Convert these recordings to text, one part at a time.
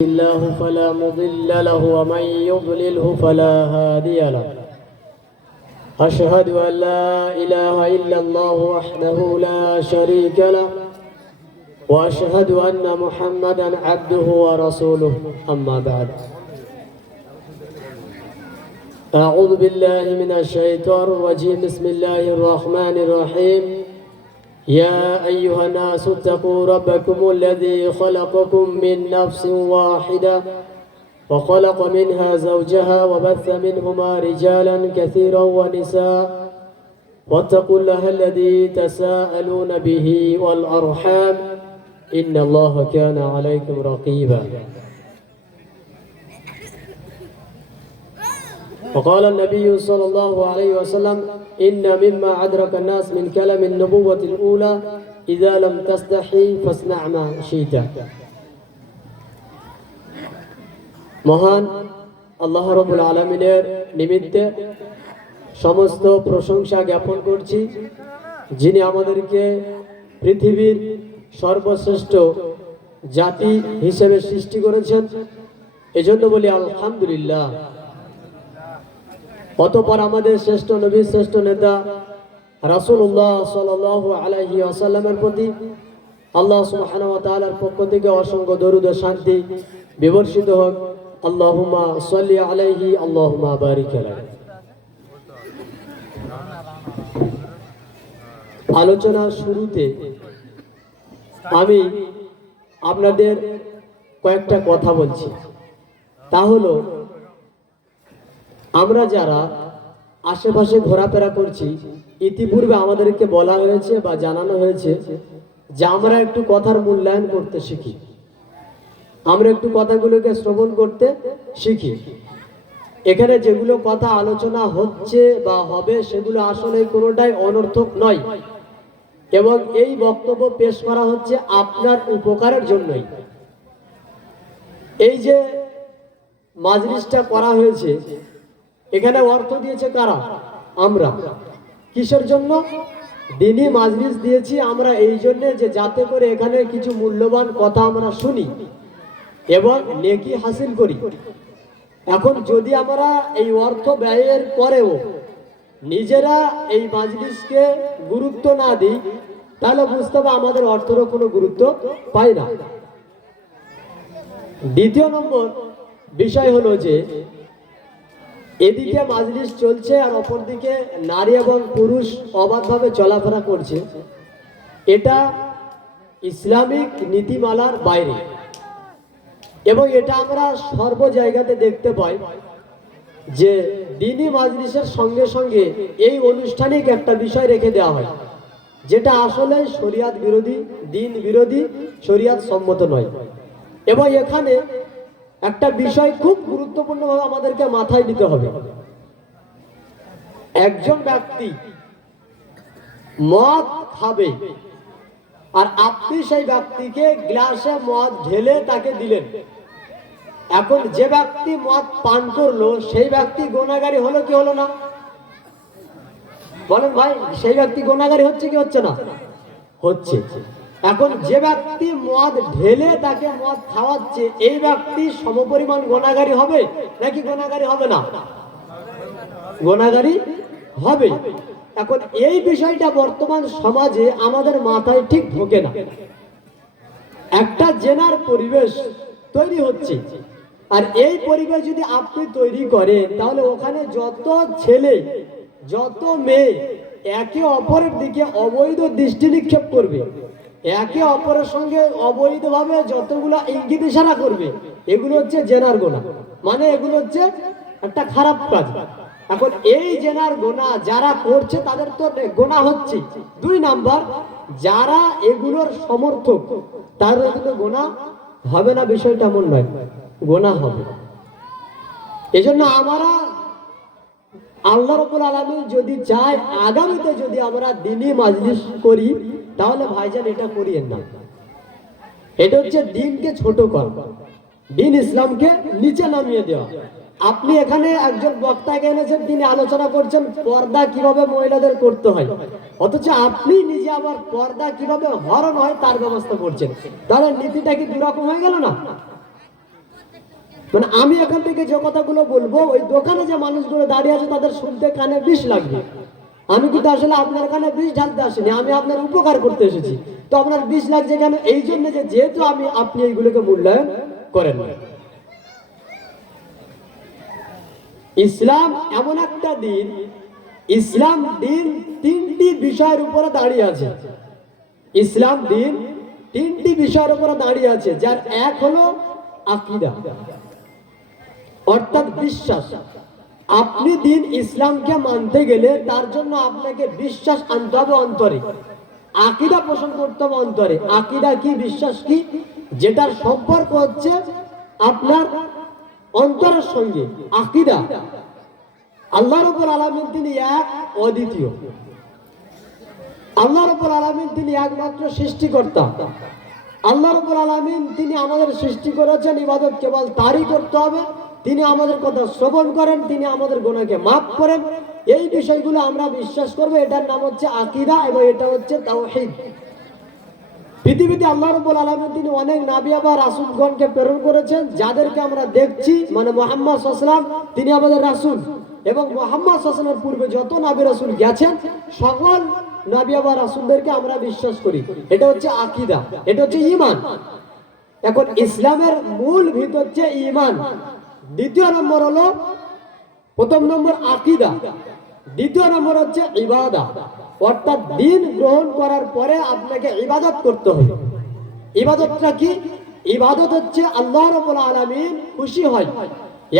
الله فلا مضل له ومن يضلله فلا هادي له. أشهد أن لا إله إلا الله وحده لا شريك له وأشهد أن محمدا عبده ورسوله. أما بعد، أعوذ بالله من الشيطان الرجيم. بسم الله الرحمن الرحيم. يا أيها الناس اتقوا ربكم الذي خلقكم من نفس واحدة وخلق منها زوجها وبث منهما رجالا كثيرا ونساء واتقوا الله الذي تساءلون به والأرحام إن الله كان عليكم رقيبا. وقال النبي صلى الله عليه وسلم: إن مما أدرك الناس من كلام النبوة الأولى إذا لم تستحي فاصنع ما شئت. মহান আল্লাহ রাব্বুল আলামিনের নিমিত্তে সমস্ত প্রশংসা জ্ঞাপন করছি, যিনি আমাদেরকে পৃথিবীর সর্বশ্রেষ্ঠ জাতি হিসেবে সৃষ্টি করেছেন। এজন্য বলি আলহামদুলিল্লাহ। অতঃপর আমাদের শ্রেষ্ঠ নবী, শ্রেষ্ঠ নেতা রাসূলুল্লাহ সাল্লাল্লাহু আলাইহি ওয়াসাল্লামের প্রতি আল্লাহ সুবহানাহু ওয়া তাআলার পক্ষ থেকে অসংখ্য দরুদ ও শান্তি বিবর্ষিত হোক। আল্লাহুম্মা সাল্লি আলাইহি আল্লাহুম্মা বারিক আলাইহি। আলোচনার শুরুতে আমি আপনাদের কয়েকটা কথা বলছি। তা হলো, আমরা যারা আশেপাশে ঘোরাফেরা করছি, ইতিপূর্বে আমাদেরকে বলা হয়েছে বা জানানো হয়েছে যে আমরা একটু কথার মূল্যায়ন করতে শিখি, আমরা একটু কথাগুলোকে শ্রবণ করতে শিখি। এখানে যেগুলো কথা আলোচনা হচ্ছে বা হবে সেগুলো আসলে কোনোটাই অনর্থক নয়, এবং এই বক্তব্য পেশ করা হচ্ছে আপনার উপকারের জন্যই। এই যে মাজলিসটা করা হয়েছে, এখানে অর্থ দিয়েছে কারা? আমরা। কিসের জন্য? দিনী মাজলিস দিয়েছি আমরা এই জন্য যে যাতে করে এখানে কিছু মূল্যবান কথা আমরা শুনি এবং নেকি হাসিল করি। এখন যদি আমরা এই অর্থ ব্যয়ের পরেও নিজেরা এই মাজলিসকে গুরুত্ব না দিই, তাহলে বুঝতে হবে আমাদের অর্থেরও কোনো গুরুত্ব পাই না। দ্বিতীয় নম্বর বিষয় হলো যে এদিকে মাজলিস চলছে আর অপরদিকে নারী এবং পুরুষ অবাধভাবে চলাফেরা করছে। এটা ইসলামিক নীতিমালার বাইরে, এবং এটা আমরা সর্ব জায়গাতে দেখতে পাই যে দ্বীনি মাজলিসের সঙ্গে সঙ্গে এই আনুষ্ঠানিক একটা বিষয় রেখে দেওয়া হয়, যেটা আসলে শরিয়াত বিরোধী, দ্বীন বিরোধী, শরিয়াত সম্মত নয়। এবং এখানে একটা বিষয় খুব গুরুত্বপূর্ণভাবে আমাদেরকে মাথায় নিতে হবে। একজন ব্যক্তি মদ খাবে আর আপনি সেই ব্যক্তিকে গ্লাসে মদ ঢেলে তাকে দিলেন। এখন যে ব্যক্তি মদ পান করলো সেই ব্যক্তি গুনাহগারী হলো কি হলো না? বলেন ভাই, সেই ব্যক্তি গুনাহগারী হচ্ছে কি হচ্ছে না? হচ্ছে। এখন যে ব্যক্তি মদ ঢেলে তাকে মদ খাওয়াচ্ছে, এই ব্যক্তি সমপরিমাণ গুনাহগারী হবে নাকি গুনাহগারী হবে না? গুনাহগারী হবে। এখন এই বিষয়টা বর্তমান সমাজে আমাদের মাথায় ঠিক ঢোকে না। একটা জেনার পরিবেশ তৈরি হচ্ছে, আর এই পরিবেশ যদি আপনি তৈরি করেন, তাহলে ওখানে যত ছেলে যত মেয়ে একে অপরের দিকে অবৈধ দৃষ্টি নিক্ষেপ করবে, একে অপরের সঙ্গে অবৈধভাবে যতগুলো ইঙ্গিত ইশারা করবে, এগুলো হচ্ছে জেনার গুনাহ। মানে এগুলো হচ্ছে একটা খারাপ কাজ। এখন এই জেনার গুনাহ যারা করছে তাদের তো গুনাহ হচ্ছে। দুই নাম্বার, যারা এগুলোর সমর্থক তাদের কিন্তু গুনাহ হবে না, বিষয়টা এমন নয়, গুনাহ হবে। এজন্য আমরা আল্লাহ রাব্বুল আলামিন যদি চায় আগামীতে যদি আমরা দ্বীনি মাজলিস করি, তাহলে ভাইজান এটা করিয়েন না। এটা হচ্ছে দ্বীনকে ছোট করা, দ্বীন ইসলামকে নিচে নামিয়ে দেওয়া। আপনি এখানে একজন বক্তাকে এনেছেন, তিনি আলোচনা করছেন পর্দা কিভাবে মহিলাদের করতে হয়, অথচ আপনি নিজে আবার পর্দা কিভাবে হরণ হয় তার ব্যবস্থা করছেন। তাহলে নীতিটা কি দুরকম হয়ে গেল না? মানে আমি এখান থেকে যে কথাগুলো বলবো, ওই দোকানে যে মানুষগুলো দাঁড়িয়ে আছে তাদের শুনতে কানে বিষ লাগবে। আমি কিন্তু আসলে আপনার কানে বিষ ঢালতে আসিনি, আমি আপনার উপকার করতে এসেছি। তো আপনার বিষ লাগছে কেন? এই জন্য যে যেহেতু আপনি এইগুলোকে মূল্যায়ন করেন না। ইসলাম এমন একটা দিন, ইসলাম দিন তিনটি বিষয়ের উপরে দাঁড়িয়ে আছে। ইসলাম দিন তিনটি বিষয়ের উপরে দাঁড়িয়ে আছে, যার এক হলো আকীদা, অর্থাৎ বিশ্বাস। আপনি দিন ইসলামকে মানতে গেলে তার জন্য আপনাকে বিশ্বাস আনতে হবে অন্তরে, আকীদা পোষণ করতে হবে অন্তরে। আকীদা কি, বিশ্বাস কি? যেটার সম্পর্ক হচ্ছে আপনার অন্তরের সঙ্গে। আকীদা, আল্লাহ রাব্বুল আলামিন তিনি এক, অদ্বিতীয়। আল্লাহ রাব্বুল আলামিন তিনি একমাত্র সৃষ্টিকর্তা। আল্লাহ রাব্বুল আলামিন তিনি আমাদের সৃষ্টি করেছেন, ইবাদত কেবল তারই করতে হবে। তিনি আমাদের কথা শ্রবণ করেন, তিনি আমাদের গুনাহকে মাফ করেন। এই বিষয়গুলো আমরা বিশ্বাস করব, এটার নাম হচ্ছে আকীদা এবং এটা হচ্ছে তাওহীদ। পৃথিবীতে আল্লাহ রাব্বুল আলামিন তিনি অনেক নবী বা রাসূলগণকে প্রেরণ করেছেন, যাদেরকে আমরা দেখছি, মানে মুহাম্মদ সাল্লাল্লাহু আলাইহি ওয়াসাল্লাম তিনি আমাদের রাসূল। এবং মুহাম্মদ সাল্লাল্লাহু আলাইহি ওয়াসাল্লামের পূর্বে যত নবী রাসূল গেছেন, সকল নবী বা রাসূলদেরকে আমরা বিশ্বাস করি। এটা হচ্ছে আকীদা, এটা হচ্ছে ঈমান। এখন ইসলামের মূল ভিত হচ্ছে ঈমান। দ্বিতীয় নম্বর হলো, প্রথম নম্বর আকীদা, দ্বিতীয় নম্বর হচ্ছে ইবাদত। অর্থাৎ দিন গ্রহণ করার পরে আপনাকে ইবাদত করতে হবে। ইবাদতটা কি? ইবাদত হচ্ছে আল্লাহ রাব্বুল আলামিন খুশি হয়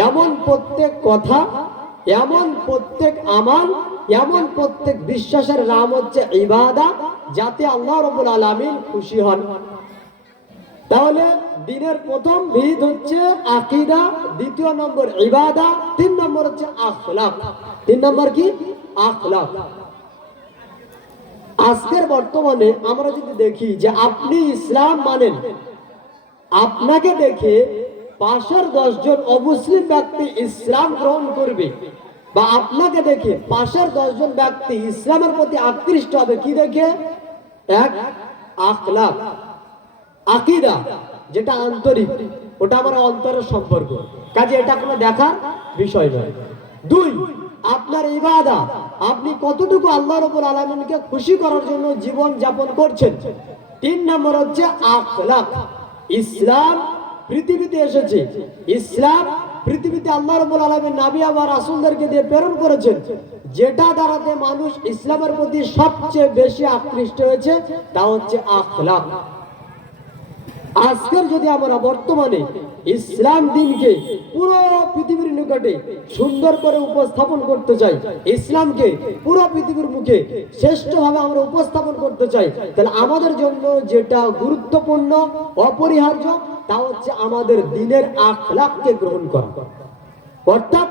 এমন প্রত্যেক কথা, এমন প্রত্যেক আমাল, এমন প্রত্যেক বিশ্বাসের নাম হচ্ছে ইবাদত, যাতে আল্লাহ রাব্বুল আলামিন খুশি হন। তাহলে দিনের প্রথম ভিত হচ্ছে আকীদা, দ্বিতীয় নম্বর ইবাদত, তিন নম্বর হচ্ছে আখলাক। তিন নম্বর কি? আখলাক। আজকের বর্তমানে আমরা যদি দেখি যে আপনি ইসলাম মানেন, আপনাকে দেখে পাশের 10 জন অমুসলিম ব্যক্তি ইসলাম গ্রহণ করবে, বা আপনাকে দেখে পাশের 10 জন ব্যক্তি ইসলামের প্রতি আকৃষ্ট হবে। কি দেখে? এক, আখলাক, আকীদা, যেটা আন্তরিক, ওটা আমার অন্তরের সম্পর্ক, কাজে এটা কোনো দেখার বিষয় নয়। দুই, আপনার ইবাদত, আপনি কতটুকু আল্লাহ রাব্বুল আলামিনকে খুশি করার জন্য জীবন যাপন করছেন। তিন নম্বর হচ্ছে আখলাক। ইসলাম পৃথিবীতে এসেছে, ইসলাম পৃথিবীতে আল্লাহ রাব্বুল আলামিন নবী বা রাসূলদেরকে দিয়ে প্রেরণ করেছেন, যেটা দ্বারাতে মানুষ ইসলামের প্রতি সবচেয়ে বেশি আকৃষ্ট হয়েছে, তা হচ্ছে আখলাক। আজকের যদি আমরা বর্তমানে ইসলাম দিনকে পুরো পৃথিবীর নিকটে সুন্দর করে উপস্থাপন করতে চাই, ইসলামকে পুরো পৃথিবীর মুখে শ্রেষ্ঠভাবে আমরা উপস্থাপন করতে চাই, তাহলে আমাদের জন্য যেটা গুরুত্বপূর্ণ, অপরিহার্য, তা হচ্ছে আমাদের দ্বীনের আখলাককে গ্রহণ করা। অর্থাৎ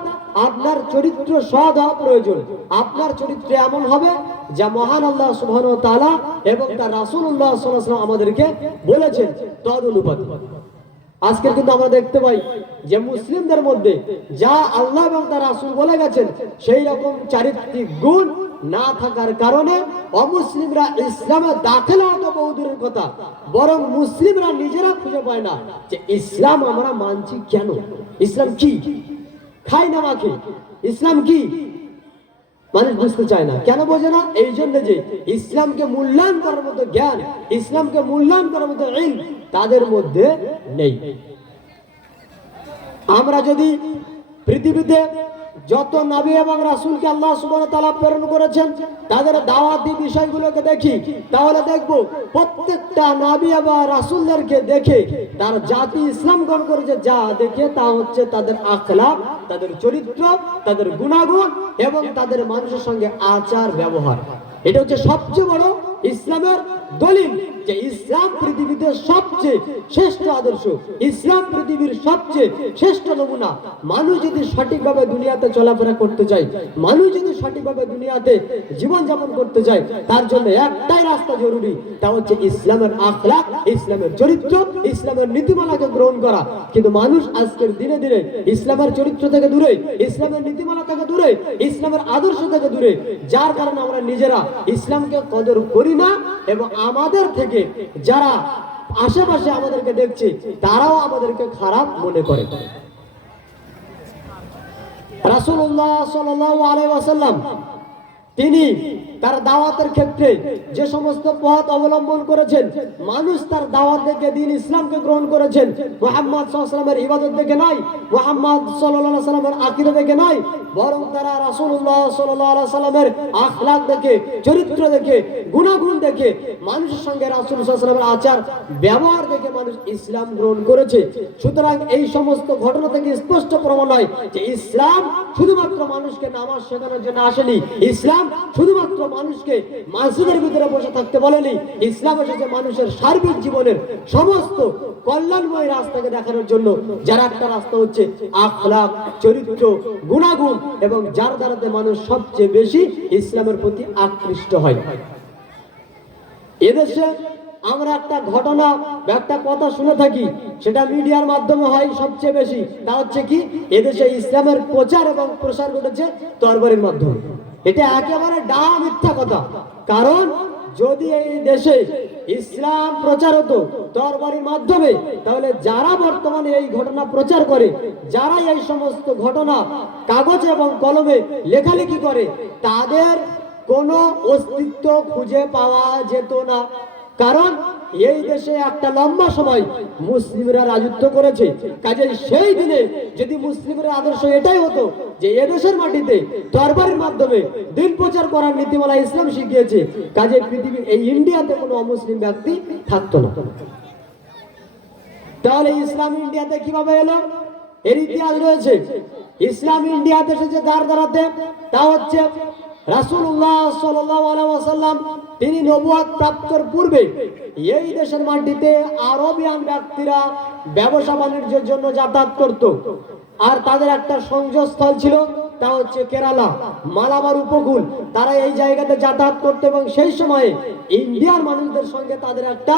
আপনার চরিত্র সৎ হওয়া প্রয়োজন। আপনার চরিত্র এমন হবে যা মহান আল্লাহ সুবহানাহু ওয়া তাআলা এবং তার রাসূলুল্লাহ সাল্লাল্লাহু আলাইহি ওয়াসাল্লাম আমাদেরকে বলেছেন, তদনুপাতে। আজকে কিন্তু আমরা দেখতে পাই যে মুসলিমদের মধ্যে যা আল্লাহ এবং তার রাসূল বলে গেছেন, সেই রকম চারিত্রিক গুণ না থাকার কারণে অমুসলিমরা ইসলামে দাখিল হওয়া তো বহু দূরের কথা, বরং মুসলিমরা নিজেরা খুঁজে পায় না যে ইসলাম আমরা মানছি কেন, ইসলাম কি, খাই না মাখি, ইসলাম কি মানুষ বুঝতে চায় না। কেন বোঝে না? এই জন্য যে ইসলামকে মূল্যায়ন করার মতো জ্ঞান, ইসলামকে মূল্যায়ন করার মতো ইলম তাদের মধ্যে নেই। আমরা যদি পৃথিবীতে যত নবী এবং রাসূলকে আল্লাহ সুবহানাহু ওয়া তাআলা প্রেরণ করেছেন, তাদের দাওয়াতি বিষয়গুলোকে দেখি, তাহলে দেখব প্রত্যেকটা নবী এবং রাসূলদেরকে দেখে তার জাতি ইসলাম গ্রহণ করেছে, যা দেখে তা হচ্ছে তাদের আখলাক, তাদের চরিত্র, তাদের গুণাগুণ এবং তাদের মানুষের সঙ্গে আচার ব্যবহার। এটা হচ্ছে সবচেয়ে বড় ইসলামের দলিল যে ইসলাম পৃথিবীতে সবচেয়ে শ্রেষ্ঠ আদর্শ, ইসলাম পৃথিবীর সবচেয়ে শ্রেষ্ঠ নমুনা। মানুষ যদি সঠিকভাবে দুনিয়াতে চলাফেরা করতে চায়, মানুষ যদি সঠিকভাবে দুনিয়াতে জীবন যাপন করতে চায়, তার জন্য একটাই রাস্তা জরুরি, তা হচ্ছে ইসলামের আখলাক, ইসলামের চরিত্র, ইসলামের নীতিমালাকে গ্রহণ করা। কিন্তু মানুষ আজকের দিনে দিনে ইসলামের চরিত্র থেকে দূরে, ইসলামের নীতিমালা থেকে দূরে, ইসলামের আদর্শ থেকে দূরে, যার কারণে আমরা নিজেরা ইসলামকে কদর করি না এবং আমাদের থেকে যারা আশেপাশে আমাদেরকে দেখছে তারাও আমাদেরকে খারাপ মনে করে। রাসূলুল্লাহ সাল্লাল্লাহু আলাইহি ওয়াসাল্লাম তিনি তার দাওয়াতের ক্ষেত্রে যে সমস্ত পথ অবলম্বন করেছেন, মানুষ তার দাওয়াত দেখে দ্বীন ইসলামকে গ্রহণ করেছেন। মুহাম্মদ সাল্লাল্লাহু আলাইহি ওয়াসাল্লামের ইবাদত দেখে নয়, মুহাম্মদ সাল্লাল্লাহু আলাইহি ওয়াসাল্লামের আকীদা দেখে নয়, বরং তারা রাসূলুল্লাহ সাল্লাল্লাহু আলাইহি ওয়াসাল্লামের আখলাক দেখে, চরিত্র দেখে, গুণাগুণ দেখে, মানুষের সঙ্গে রাসূল সাল্লাল্লাহু আলাইহি ওয়াসাল্লামের আচার ব্যবহার দেখে মানুষ ইসলাম গ্রহণ করেছে। সুতরাং এই সমস্ত ঘটনা থেকে স্পষ্ট প্রমাণ হয় যে ইসলাম শুধুমাত্র মানুষকে নামাজ শেখানোর জন্য আসেনি, ইসলাম শুধুমাত্র মানুষকে মসজিদের ভিতরে বসে থাকতে বলেনি, ইসলাম এসেছে মানুষের সার্বিক জীবনের সমস্ত কল্যাণময় রাস্তাকে দেখানোর জন্য, যার একটা রাস্তা হচ্ছে আখলাক, চরিত্র, গুণাগুণ, এবং যার দ্বারাতে মানুষ সবচেয়ে বেশি ইসলামের প্রতি আকৃষ্ট হয়। এদেশে আমরা একটা ঘটনা, একটা কথা শুনে থাকি, সেটা মিডিয়ার মাধ্যমে হয় সবচেয়ে বেশি। তা হচ্ছে কি, এদেশে ইসলামের প্রচার এবং প্রসার ঘটেছে তরবারির মাধ্যমে। এটা একেবারে ডাহা মিথ্যা কথা। কারণ যদি এই দেশে ইসলাম প্রচার হতো তরবারির মাধ্যমে, তাহলে যারা বর্তমানে এই ঘটনা প্রচার করে, যারা এই সমস্ত ঘটনা কাগজে এবং কলমে লেখালেখি করে, তাদের কোনো অস্তিত্ব খুঁজে পাওয়া যেত না। কারণ এই দেশে একটা লম্বা সময় মুসলিমরা রাজত্ব করেছে। কাজেই সেই দিনে যদি মুসলিমদের আদর্শ এটাই হতো যে এদেশের মাটিতে তরবারির মাধ্যমে দিন প্রচার করার নীতিমালা ইসলাম শিখিয়েছে, কাজে পৃথিবীর এই ইন্ডিয়াতে কোনো অমুসলিম ব্যক্তি থাকতো না। তাহলে ইসলাম ইন্ডিয়াতে কিভাবে এলো? এর ইতিহাস রয়েছে। ইসলাম ইন্ডিয়াতে এসেছে যার দ্বারাতে, তা হচ্ছে রাসূলুল্লাহ সাল্লাল্লাহু আলাইহি ওয়াসাল্লাম তিনি নবুয়ত প্রাপ্তর পূর্বে এই দেশের মাটিতে আরবিয়ান ব্যক্তিরা ব্যবসা বাণিজ্যের জন্য যাতায়াত করত। আর তাদের একটা সংযোগস্থল ছিল, তা হচ্ছে কেরালা, মালাবার উপকূল। তারা এই জায়গাতে যাতায়াত করত এবং সেই সময়ে ইন্ডিয়ার মানুষদের সঙ্গে তাদের একটা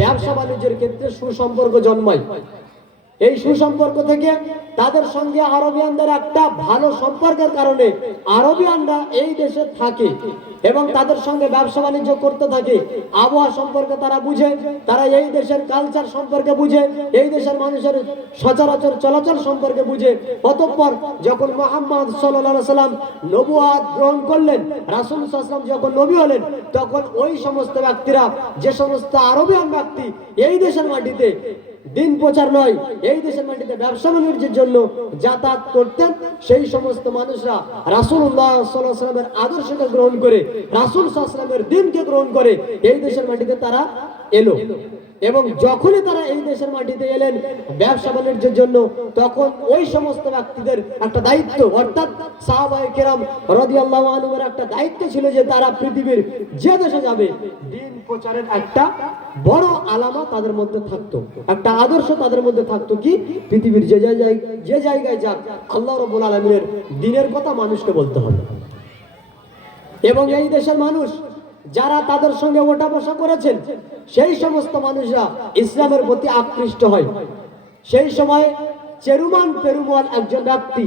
ব্যবসা বাণিজ্যের ক্ষেত্রে সুসম্পর্ক জন্মায়। এই সুসম্পর্ক থেকে তাদের সঙ্গে আরবিয়ানদের একটা ভালো সম্পর্কের কারণে আরবিয়ানরা এই দেশে থাকে এবং তাদের সঙ্গে ব্যবসা বাণিজ্য করতে থাকে। আবহাওয়া সম্পর্কে তারা বুঝে, তারা এই দেশের কালচার সম্পর্কে বুঝে, এই দেশের মানুষের সচরাচর চলাচল সম্পর্কে বুঝে। অতঃপর যখন মুহাম্মদ সাল্লাল্লাহু আলাইহি সাল্লাম নবুয়ত গ্রহণ করলেন, রাসূল সাল্লাল্লাহু আলাইহি সাল্লাম যখন নবী হলেন, তখন ওই সমস্ত ব্যক্তিরা, যে সমস্ত আরবিয়ান ব্যক্তি এই দেশের মাটিতে দিন প্রচার নয়, এই দেশের মাটিতে ব্যবসা বাণিজ্যের জন্য যাতায়াত করতেন, সেই সমস্ত মানুষরা রাসূলুল্লাহ সাল্লাল্লাহু আলাইহি ওয়াসাল্লামের আদর্শকে গ্রহণ করে, রাসূল সাল্লাল্লাহু আলাইহি ওয়াসাল্লামের দ্বীনকে গ্রহণ করে এই দেশের মাটিতে তারা এলো। এবং যখনই তারা এই দেশের মাটিতে এলেন ব্যবসা বাণিজ্যের জন্য, তখন ওই সমস্ত ব্যক্তিদের একটা দায়িত্ব, অর্থাৎ সাহাবায়ে কেরাম রাদিয়াল্লাহু আনহুর একটা দায়িত্ব ছিল যে তারা পৃথিবীর যে দেশে যাবে দ্বীন প্রচারের একটা বড় আলামত তাদের মধ্যে থাকতো, একটা আদর্শ তাদের মধ্যে থাকতো, কি পৃথিবীর যে জায়গায় যাক আল্লাহ রাব্বুল আলামিনের দ্বীনের কথা মানুষকে বলতে হবে। এবং এই দেশের মানুষ যারা তাদের সঙ্গে ওঠা বসা করেছেন, সেই সমস্ত মানুষরা ইসলামের প্রতি আকৃষ্ট হয়। সেই সময় চেরুমান পেরুমল একজন ব্যক্তি,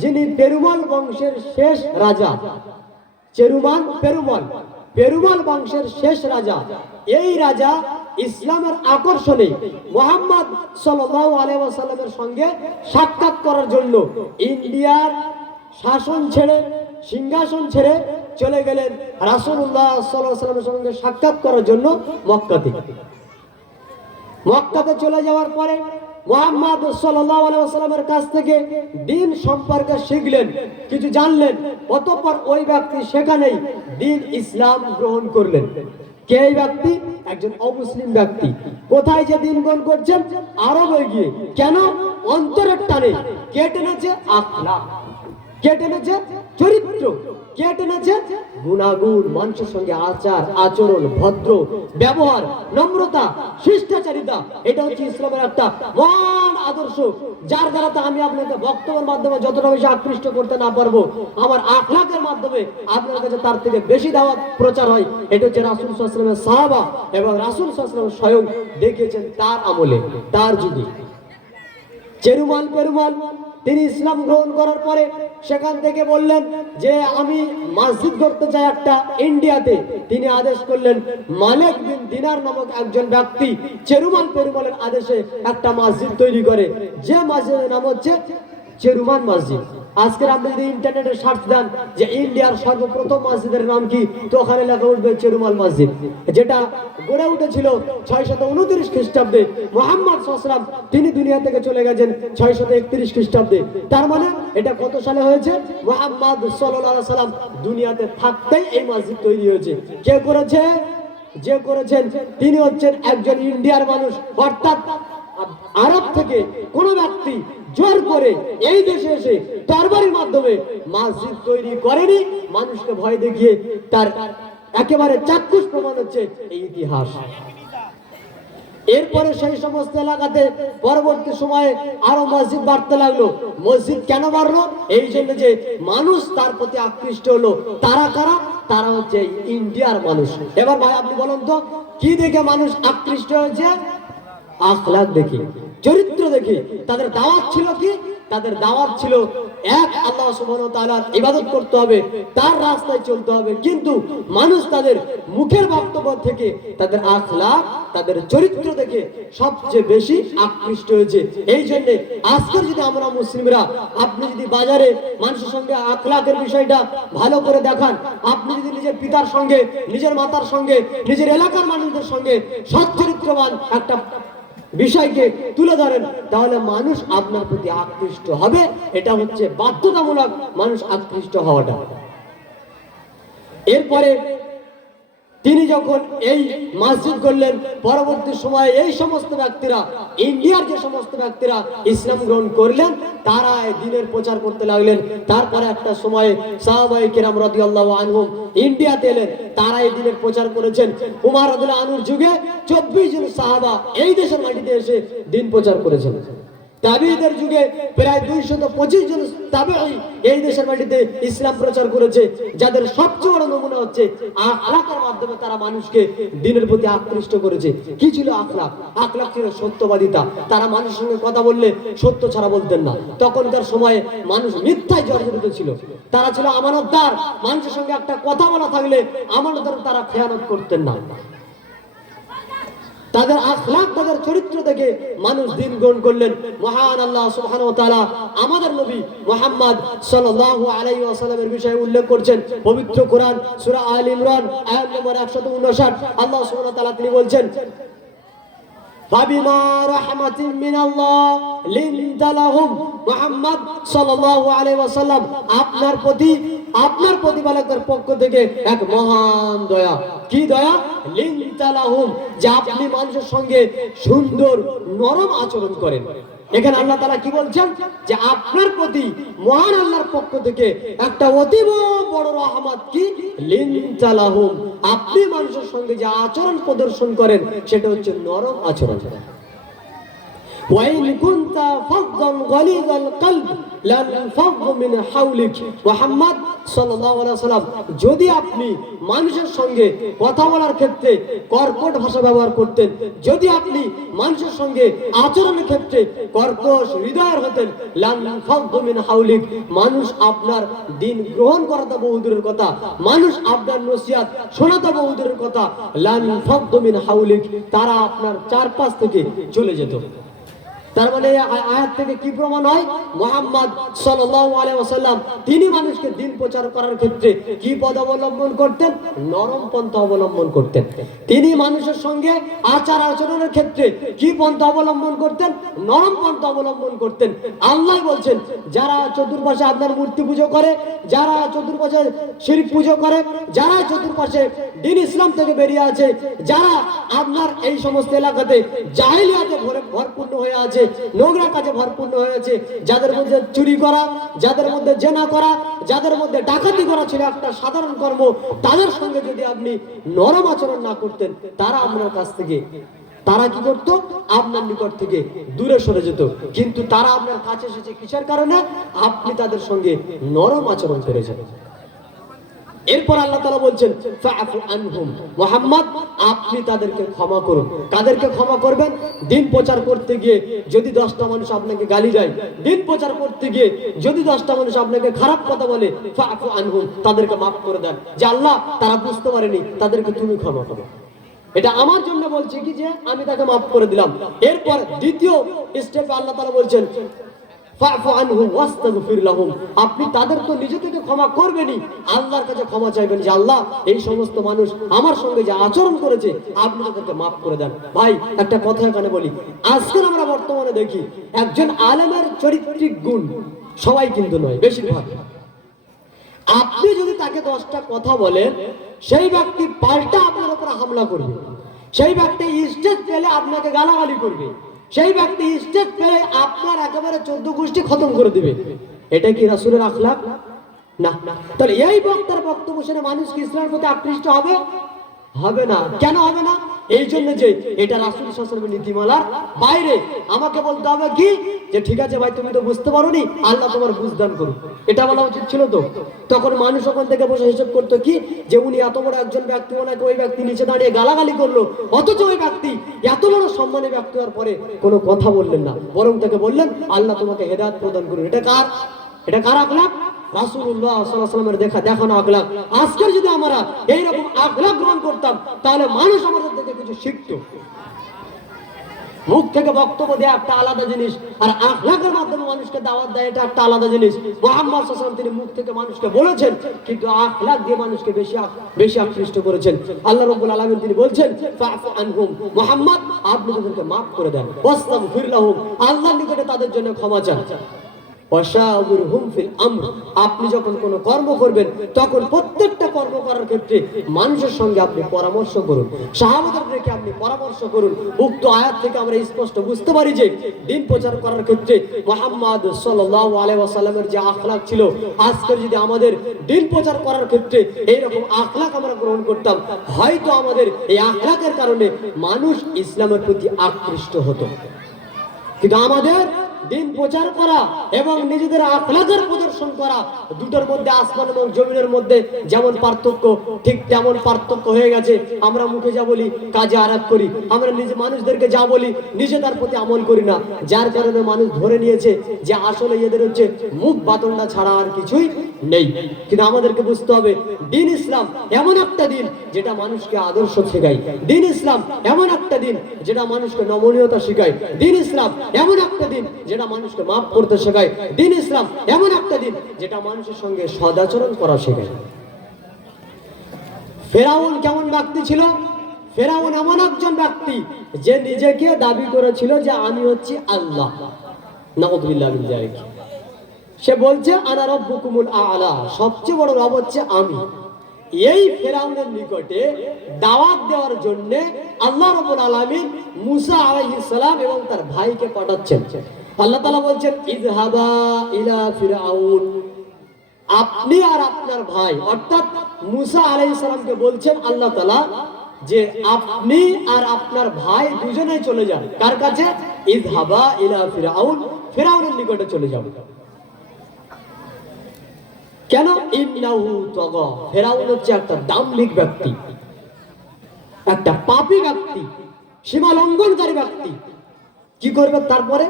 যিনি পেরুমল বংশের শেষ রাজা, চেরুমান পেরুমল বংশের শেষ রাজা, এই রাজা ইসলামের আকর্ষণে মুহাম্মদ সাল্লাল্লাহু আলাইহি ওয়াসাল্লামের সঙ্গে সাক্ষাৎ করার জন্য ইন্ডিয়ার শাসন ছেড়ে, সিংহাসন ছেড়ে চলে গেলেন রাসূলুল্লাহ সাল্লাল্লাহু আলাইহি ওয়াসাল্লামের সঙ্গে সাক্ষাৎ করার জন্য মক্কাতে চলে যাওয়ার পরে মুহাম্মদ সাল্লাল্লাহু আলাইহি ওয়াসাল্লামের কাছ থেকে দ্বীন সম্পর্কে শিখলেন, কিছু জানলেন। অতঃপর ওই ব্যক্তি সেখানেই দ্বীন ইসলাম গ্রহণ করলেন। কে এই ব্যক্তি? একজন অমুসলিম ব্যক্তি। কোথায় যে দ্বীন গ্রহণ করছেন? আরবে গিয়ে। কেন? অন্তরের টানে। কে টেনেছে? আখলাক। কে টেনেছে? চরিত্র। কে টেনেছে? গুণাগুণ, মানুষের সঙ্গে আচার আচরণ, ভদ্র ব্যবহার, নম্রতা, শিষ্টাচারিতা। এটা হচ্ছে ইসলামের একটা মহান আদর্শ, যার দ্বারা আমি আপনাকে বক্তব্যের মাধ্যমে যতটা বেশি আকৃষ্ট করতে না পারবো, আমার আখলাকের মাধ্যমে আপনার কাছে তার থেকে বেশি দাওয়াত প্রচার হয়। এটা হচ্ছে রাসূল সাল্লাল্লাহু আলাইহি ওয়াসাল্লামের সাহাবা এবং রাসূল সাল্লাল্লাহু আলাইহি ওয়াসাল্লাম স্বয়ং দেখিয়েছেন তার আমলে, তার যুগে। চেরুমান পেরুমল তিনি ইসলাম গ্রহণ করার পরে সেখান থেকে বললেন যে আমি মসজিদ করতে চাই একটা ইন্ডিয়াতে। তিনি আদেশ করলেন মালিক বিন দিনার নামক একজন ব্যক্তি চেরুমান পেরুমলের আদেশে একটা মসজিদ তৈরি করে, যে মসজিদের নাম হচ্ছে চেরুমান মসজিদ। আজকের আপনি যদি ইন্টারনেটে সার্চ দেন যে ইন্ডিয়ার সর্বপ্রথম মসজিদের নাম কি, তো ওখানে লেখা উঠবে চেরুমাল মসজিদ, যেটা গড়ে উঠেছিল 629 খ্রিস্টাব্দে। মুহাম্মদ সাল্লাল্লাহু আলাইহি ওয়াসাল্লাম তিনি দুনিয়া থেকে চলে গেছেন 631 খ্রিস্টাব্দে। তার মানে এটা কত সালে হয়েছে? মুহাম্মদ সাল্লাল্লাহু আলাইহি ওয়াসাল্লাম দুনিয়াতে থাকতেই এই মসজিদ তৈরি হয়েছে। কে করেছে? যে করেছেন তিনি হচ্ছেন একজন ইন্ডিয়ার মানুষ, অর্থাৎ আরব থেকে কোন ব্যক্তি জোর করে এই দেশে এসে তরবারির মাধ্যমে মসজিদ তৈরি করেনি। মানুষকে ভয় দেখিয়ে তার একেবারে চাক্ষুষ প্রমাণ হচ্ছে এই ইতিহাস। এরপরে সেই সমস্ত এলাকাতে পরবর্তী সময়ে আরো মসজিদ বাড়তে লাগলো। মসজিদ কেন বাড়লো? এই জন্য যে মানুষ তার প্রতি আকৃষ্ট হলো। তারা কারা? তারা হচ্ছে ইন্ডিয়ার মানুষ। এবার ভাই আপনি বলুন তো, কি দেখে মানুষ আকৃষ্ট হয়েছে? আখলাক দেখে, চরিত্র দেখে। তাদের দাওয়াত ছিল কি? তাদের দাওয়াত ছিল এক আল্লাহ সুবহানাহু ওয়া তাআলার ইবাদত করতে হবে, তার রাস্তায় চলতে হবে। কিন্তু মানুষ তাদের মুখের বক্তব্য থেকে তাদের আখলাক, তাদের চরিত্র দেখে সবচেয়ে বেশি আকৃষ্ট হয়েছে। এই জন্য আজকে যদি আমরা মুসলিমরা, আপনি যদি বাজারে মানুষের সঙ্গে আখলাকের বিষয়টা ভালো করে দেখান, আপনি যদি নিজের পিতার সঙ্গে, নিজের মাতার সঙ্গে, নিজের এলাকার মানুষদের সঙ্গে সচ্চরিত্রবান একটা বিষয়কে তুলে ধরেন, তাহলে মানুষ আপনার প্রতি আকৃষ্ট হবে। এটা হচ্ছে বাধ্যতামূলক, মানুষ আকৃষ্ট হওয়াটা। এরপরে তিনি যখন এই মসজিদ করলেন, পরবর্তী সময়ে এই সমস্ত ব্যক্তিরা, ইন্ডিয়ার যে সমস্ত ব্যক্তিরা ইসলাম গ্রহণ করলেন, তারা দ্বীনের প্রচার করতে লাগলেন। তারপরে একটা সময়ে সাহাবায়ে কেরাম রাদিয়াল্লাহু আনহুম ইন্ডিয়াতে এলেন, তারা এই দ্বীনের প্রচার করেছেন। উমর রাদিয়াল্লাহু আনহুর যুগে 24 জন সাহাবা এই দেশের মাটিতে এসে দ্বীন প্রচার করেছেন। তাবিঈদের যুগে প্রায় 225 জন তাবিঈ এই দেশের মাটিতে ইসলাম প্রচার করেছে, যাদের সবচেয়ে বড় নমুনা হচ্ছে আখলাকের মাধ্যমে তারা মানুষকে দ্বীনের প্রতি আকৃষ্ট করেছে। কি ছিল আখলাক? আখলাক ছিল সত্যবাদিতা। তারা মানুষের সঙ্গে কথা বললে সত্য ছাড়া বলতেন না। তখনকার সময়ে মানুষ মিথ্যায় জর্জরিত ছিল। তারা ছিল আমানতদার। মানুষের সঙ্গে একটা কথা বলা থাকলে আমানতের তারা খেয়ানত করতেন না। তাদের আখলাক, তাদের চরিত্র থেকে মানুষ দ্বীন গ্রহণ করলেন। মহান আল্লাহ সুবহানাহু ওয়া তাআলা আমাদের নবী মুহাম্মদ সাল্লাল্লাহু আলাইহি ওয়াসাল্লামের বিষয়ে উল্লেখ করছেন পবিত্র কোরআন সূরা আল ইমরান আয়াত নম্বর 159। আল্লাহ সুবহানাহু ওয়া তাআলা তিনি বলছেন, ফাবিমা রাহমাতিন মিনাল্লাহ লিনতা লাহুম। মুহাম্মদ সাল্লাল্লাহু আলাইহি ওয়াসাল্লাম আপনার প্রতিপালকের পক্ষ থেকে এক মহান দয়া। কি দয়া? লিনতা লাহুম, যে আপনি মানুষের সঙ্গে সুন্দর নরম আচরণ করেন। এখানে আল্লাহ তাআলা কি বলছেন? যে আপনার প্রতি মহান আল্লাহর পক্ষ থেকে একটা অতীব বড় রহমত। কি? লিনতা লাহুম, আপনি মানুষের সঙ্গে যে আচরণ প্রদর্শন করেন সেটা হচ্ছে নরম আচরণ। وإن كنت فظا غليظ القلب لانفضوا من حولك। মুহাম্মদ সাল্লাল্লাহু আলাইহি ওয়াসাল্লাম যদি আপনি মানুষের সঙ্গে কথা বলার ক্ষেত্রে কর্কট ভাষা ব্যবহার করতেন, যদি আপনি মানুষের সঙ্গে আচরণের ক্ষেত্রে কর্কশ হৃদয়ের হতেন, লানফাদু মিন হাউলিক, মানুষ আপনার দ্বীন গ্রহণ করাটা বহুদূরের কথা, মানুষ আপনার নসিহত শোনাটা বহুদূরের কথা, লানফাদু মিন হাউলিক, তারা আপনার চারপাশ থেকে চলে যেত। তার মানে আয়াত থেকে কি প্রমাণ হয়? মুহাম্মদ সাল্লাল্লাহু আলাইহি ওয়াসাল্লাম তিনি মানুষকে দ্বীন প্রচার করার ক্ষেত্রে কি পথ অবলম্বন করতেন? নরম পন্থা অবলম্বন করতেন। তিনি মানুষের সঙ্গে আচার আচরণের ক্ষেত্রে কি পন্থা অবলম্বন করতেন? নরম পন্থা অবলম্বন করতেন। আল্লাহ বলছেন, যারা চতুর্পাশে আপনার মূর্তি পুজো করে, যারা চতুর্পাশে শিরক পুজো করে, যারা চতুর্পাশে দ্বীন ইসলাম থেকে বেরিয়ে আছে, যারা আপনার এই সমস্ত এলাকাতে জাহেলিয়াতে ভরপূর্ণ হয়ে আছে, নোংরা কাজে ভরপূর্ণ হয়েছে, যাদের মধ্যে চুরি করা, যাদের মধ্যে জেনা করা, যাদের মধ্যে ডাকাতি করা ছিল একটা সাধারণ কর্ম, তাদের সঙ্গে যদি আপনি নরম আচরণ না করতেন, তারা আপনার কাছ থেকে, তারা কি করত? আপনার নিকট থেকে দূরে সরে যেত। কিন্তু তারা আপনার কাছে এসেছে কিসের কারণে? আপনি তাদের সঙ্গে নরম আচরণ করেছেন। এরপর আল্লাহ তাআলা বলছেন, ফাআফু আনহুম, মুহাম্মদ আপনি তাদেরকে ক্ষমা করুন। কাদেরকে ক্ষমা করবেন? দ্বীন প্রচার করতে গিয়ে যদি 10টা মানুষ আপনাকে গালি দেয়, দ্বীন প্রচার করতে গিয়ে যদি 10টা মানুষ আপনাকে খারাপ কথা বলে, ফাআফু আনহুম, তাদেরকে মাফ করে দেন। যে আল্লাহ তারা বুঝতে পারেনি, তাদেরকে তুমি ক্ষমা করো। এটা আমার জন্য বলছি কি যে আমি তাকে মাফ করে দিলাম। এরপর দ্বিতীয় স্টেপে আল্লাহ তাআলা বলছেন, ফাফু আনহুম ওয়াস্তাগফির লাহুম, আপনি তাদের তো নিজে থেকে ক্ষমা করবেনই, আল্লাহর কাছে ক্ষমা চাইবেন যে আল্লাহ এই সমস্ত মানুষ আমার সঙ্গে যে আচরণ করেছে আপনি তাদেরকে মাফ করে দেন। ভাই একটা কথা এখানে বলি, আজকাল আমরা বর্তমানে দেখি একজন আলেমের চরিত্রিক গুণ সবাই কিন্তু নয়, বেশিরভাগ। আপনি যদি তাকে 10টা কথা বলেন, সেই ব্যক্তি পাল্টা আপনার উপর হামলা করবে, সেই ব্যক্তি স্টেজ পেলে আপনাকে গালাগালি করবে, সেই ব্যক্তি স্টেজ পেলে আপনার একেবারে 14 গোষ্ঠী খতম করে দিবে। এটা কি রাসূলের আখলাক? না। তাহলে এই বক্তার বক্তব্য শুনে মানুষ কি ইসলামের প্রতি আকৃষ্ট হবে? হবে না। কেন হবে না? এই জন্য যে এটা রাসূল সাল্লাল্লাহু আলাইহি ওয়াসাল্লামের নীতিমালার বাইরে। আমাকে বলতে হবে কি যে ঠিক আছে ভাই তুমি তো বুঝতে পারোনি, আল্লাহ তোমার বুঝদান করুক, এটা বলা উচিত ছিল তো। তখন মানুষ ওখান থেকে বসে হিসাব করতো কি যে উনি এত বড় একজন ব্যক্তি, ওনাকে ওই ব্যক্তি নিচে দাঁড়িয়ে গালাগালি করলো, অথচ ওই ব্যক্তি এত বড় সম্মানী ব্যক্তি হওয়ার পরে কোনো কথা বললেন না, বরং তাকে বললেন আল্লাহ তোমাকে হেদায়েত প্রদান করুন। এটা কার আখলাক? রাসূলুল্লাহ সাল্লাল্লাহু আলাইহি ওয়াসাল্লামের দেখানো আখলাক। আজকে যদি আমরা এইরকম আখলাক গ্রহণ করতাম তাহলে মানুষ আমাদের থেকে কিছু শিখতো। মুখ থেকে বক্তব্য দেয়া একটা আলাদা জিনিস, আর আখলাকের মাধ্যমে মানুষকে দাওয়াত দেয় এটা একটা আলাদা জিনিস। মুহাম্মদ সাল্লাল্লাহু আলাইহি ওয়াসাল্লাম তিনি মুখ থেকে মানুষকে বলেছেন, কিন্তু আখলাক দিয়ে মানুষকে বেশি আকৃষ্ট করেছেন। আল্লাহ রাব্বুল আলামিন তিনি বলছেন ফাফু আনহুম, মুহাম্মদ আপনি তাদেরকে মাফ করে দেন, ওয়াস্তাগফির লাহুম, আল্লাহর নিকটে তাদের জন্য ক্ষমা চান, ওয়াশাউরহুম ফিল আমর, আপনি যখন কোনো কর্ম করবেন তখন প্রত্যেকটা কর্ম করার ক্ষেত্রে মানুষের সঙ্গে আপনি পরামর্শ করুন, সাহাবাদের থেকে আপনি পরামর্শ করুন। উক্ত আয়াত থেকে আমরা স্পষ্ট বুঝতে পারি যে দিন প্রচার করার ক্ষেত্রে মুহাম্মদ সাল্লাল্লাহু আলাইহি ওয়াসাল্লামের যে আখলাক ছিল, আজকে যদি আমাদের দিন প্রচার করার ক্ষেত্রে এইরকম আখলাক আমরা গ্রহণ করতাম, হয়তো আমাদের এই আখলাকের কারণে মানুষ ইসলামের প্রতি আকৃষ্ট হতো। কিন্তু আমাদের দিন প্রচার করা এবং নিজেদের আখলাকের প্রদর্শন করা, দুটোর মধ্যে আসমান এবং জমিনের মধ্যে যেমন পার্থক্য, ঠিক তেমন পার্থক্য হয়ে গেছে। আমরা মুখে যা বলি কাজে আরাপ করি, আমরা নিজে মানুষদেরকে যা বলি নিজে তার প্রতি আমল করি না, যার কারণে মানুষ ধরে নিয়েছে যে আসলে এদের হচ্ছে মুখ বাতনটা ছাড়া আর কিছুই নেই। কিন্তু আমাদেরকে বুঝতে হবে দিন ইসলাম এমন একটা দিন যেটা মানুষকে আদর্শ শেখায়, দিন ইসলাম এমন একটা দিন যেটা মানুষকে নমনীয়তা শেখায়, দিন ইসলাম এমন একটা দিন যেটা মানুষকে মাফ করতে শেখায়, দিন ইসলাম এমন একটা দিন যেটা মানুষের সঙ্গে সদাচরণ করা শেখায়। ফেরাউন কেমন ব্যক্তি ছিল? ফেরাউন এমন একজন ব্যক্তি যে নিজেকে দাবি করেছিল যে আমি হচ্ছি আল্লাহ, নাউযুবিল্লাহ মিন যালিক। সে বলছে আনা রাব্বুকুমুল আ'লা, সবচেয়ে বড় রব হচ্ছে আমি। এই ফেরাউনের নিকটে দাওয়াত দেওয়ার জন্য আল্লাহ রাব্বুল আলামিন মুসা আলাইহিস সালাম এবং তার ভাইকে পাঠাচ্ছেন। আল্লাহ তাআলা বলছেন ইযহাবা ইলা ফিরআউন, আপনি আর আপনার ভাই, অর্থাৎ মুসা আলাইহিস সালামকে বলছেন আল্লাহ তাআলা যে আপনি আর আপনার ভাই দুজনেই চলে যান। কার কাছে? ইযহাবা ইলা ফিরআউন, ফিরআউনের নিকটে চলে যান। কেন? ইন্নাহু তাগা, ফিরআউন হচ্ছে একটা দাম্ভিক ব্যক্তি, একটা পাপী ব্যক্তি, সীমা লঙ্ঘনকারী ব্যক্তি। কি করবে তারপরে?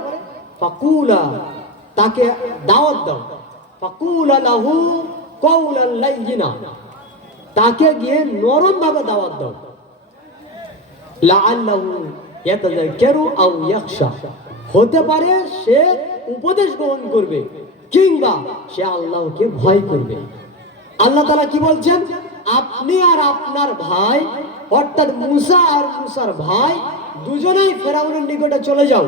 ফাকুলা, তাকে দাওয়াত দাও, ফাকুলা লাহু কাওলান লাইয়িনা, তাকে গিয়ে নরম ভাবে দাওয়াত দাও, লাআল্লাহু ইয়াতাযাক্কারু আও ইয়াখশা, হতে পারে সে উপদেশ গ্রহণ করবে কিংবা সে আল্লাহকে ভয় করবে। আল্লাহ তাআলা কি বলছেন? আপনি আর আপনার ভাই, অর্থাৎ মুসা আর মুসার ভাই দুজনেই ফেরাউনের নিকটে চলে যাও,